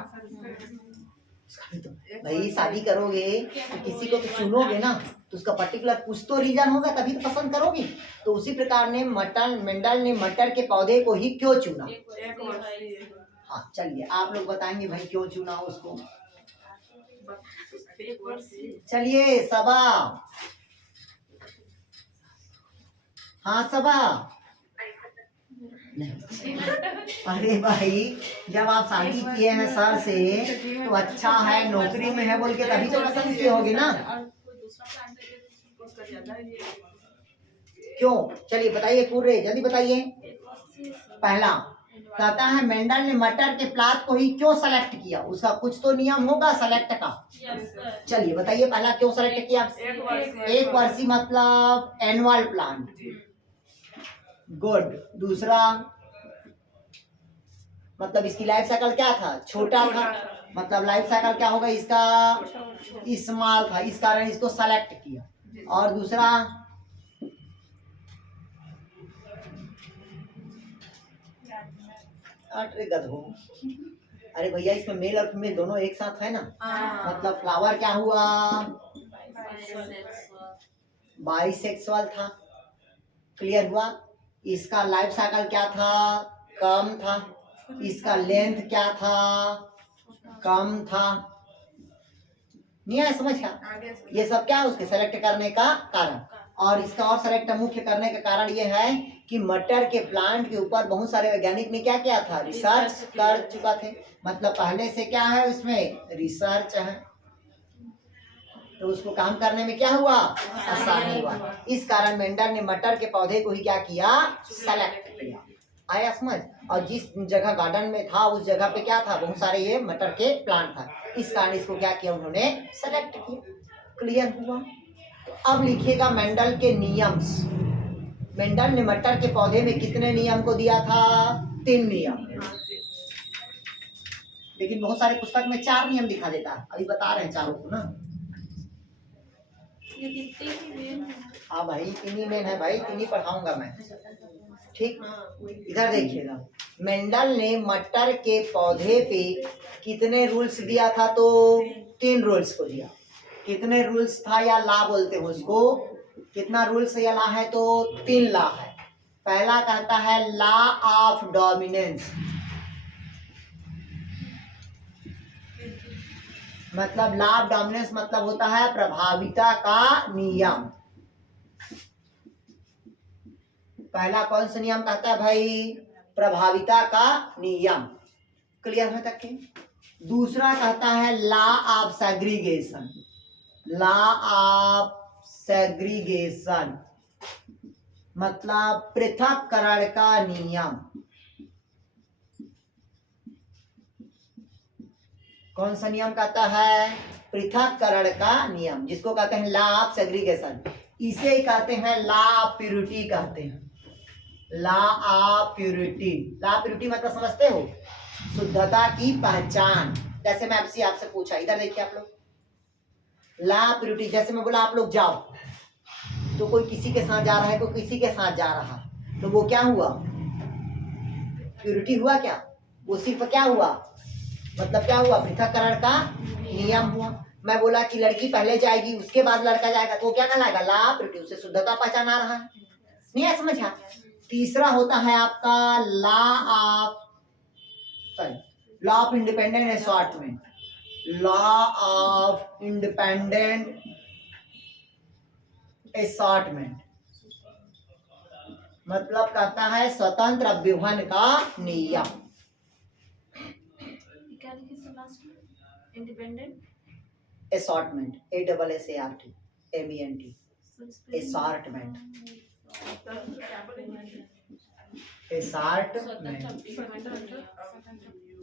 तो भाई शादी करोगे तो किसी को तो चुनोगे ना, तो उसका पर्टिकुलर कुछ तो रीजन होगा, तभी तो पसंद करोगी। तो उसी प्रकार ने मेंडल ने मटर के पौधे को ही क्यों चुना? हाँ चलिए आप लोग बताएंगे भाई क्यों चुना उसको। चलिए सबा, हाँ सबा। अरे भाई जब आप शादी किए हैं सर से तो अच्छा है, नौकरी में है बोल के तभी तो पसंद किए होगे ना। क्यों? चलिए बताइए पूरे जल्दी बताइए। पहला कहता है मेंडल ने मटर के प्लांट को ही क्यों सेलेक्ट किया? उसका कुछ तो नियम होगा सेलेक्ट का। चलिए बताइए पहला क्यों सेलेक्ट किया? एक वर्षीय मतलब एनुअल प्लांट। गुड। दूसरा मतलब इसकी लाइफ साइकिल क्या था? छोटा था, मतलब लाइफ साइकिल क्या होगा इसका? स्मॉल था, इस कारण इसको सेलेक्ट किया। और दूसरा गधो, अरे भैया इसमें मेल और फीमेल दोनों एक साथ है ना, मतलब फ्लावर क्या हुआ? बाइसेक्सुअल था। क्लियर हुआ? इसका लाइफ साइकिल क्या था? कम था। इसका लेंथ क्या था? कम था। नहीं आया समझ का? ये सब क्या है उसके सेलेक्ट करने का कारण। और इसका और सेलेक्ट मुख्य करने का कारण ये है कि मटर के प्लांट के ऊपर बहुत सारे वैज्ञानिक ने क्या किया था? रिसर्च कर चुका थे। मतलब पहले से क्या है उसमें? रिसर्च है, तो उसको काम करने में क्या हुआ? आसानी हुआ। इस कारण मेंडल ने मटर के पौधे को ही क्या किया? सेलेक्ट किया। आया समझ? और जिस जगह गार्डन में था उस जगह पे क्या था? बहुत सारे ये मटर के प्लांट था, इस कारण इसको क्या किया उन्होंने? सेलेक्ट किया। क्लियर हुआ? तो अब लिखिएगा मेंडल के नियम्स। मेंडल ने मटर के पौधे में कितने नियम को दिया था? 3 नियम। लेकिन बहुत सारे पुस्तक में 4 नियम दिखा देता है, अभी बता रहे हैं चारों को ना। हाँ भाई 3 ही मेन है भाई, 3 ही पढ़ाऊंगा मैं। ठीक, इधर देखिएगा। मेंडल ने मटर के पौधे पे कितने रूल्स दिया था? तो 3 रूल्स को दिया। कितने रूल्स था या ला बोलते हो उसको? कितना रूल्स या ला है? तो 3 ला है। पहला कहता है लॉ ऑफ डोमिनेंस, मतलब लॉ ऑफ डोमिनेंस मतलब होता है प्रभाविता का नियम। पहला कौन सा नियम कहता है भाई? प्रभाविता का नियम। क्लियर है तक के? दूसरा कहता है law of segregation. Law of segregation मतलब पृथक्करण का नियम। कौन सा नियम कहता है? पृथक्करण का नियम, जिसको कहते हैं लॉ ऑफ सेग्रीगेशन। इसे ही कहते हैं लॉ ऑफ प्यूरिटी कहते हैं। Law of purity. Law of purity मतलब समझते हो? शुद्धता की पहचान। जैसे मैं आपसे पूछा, इधर देखिए आप लोग, लॉ ऑफ प्यूरिटी जैसे मैं बोला आप लोग जाओ, तो कोई किसी के साथ जा रहा है, कोई किसी के साथ जा रहा, तो वो क्या हुआ? प्यूरिटी हुआ क्या? वो सिर्फ क्या हुआ? मतलब क्या हुआ? पृथक्करण का नियम हुआ। मैं बोला कि लड़की पहले जाएगी उसके बाद लड़का जाएगा, तो क्या कहलाएगा? Law of purity. उससे शुद्धता पहचान आ रहा है। नहीं है समझ? तीसरा होता है आपका law of independent assortment. Law of independent assortment, मतलब कहता है स्वतंत्र अभ्यूहन का नियम। क्या लिखे सर लास्ट में? Independent assortment, ASSARTMENT, assortment, assortment,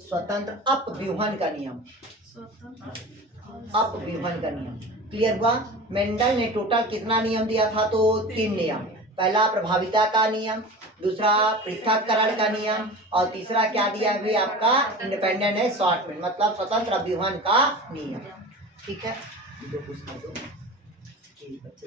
स्वतंत्र अपव्यूहन का नियम, अपव्यूहन का नियम। क्लियर हुआ? मेंडल ने टोटल कितना नियम दिया था? तो 3 नियम। पहला प्रभाविता का नियम, दूसरा पृथक्करण का नियम, और तीसरा क्या दिया है भाई आपका? इंडिपेंडेंट असॉर्टमेंट, मतलब स्वतंत्र अभ्यूहन का नियम। ठीक है, बच्चे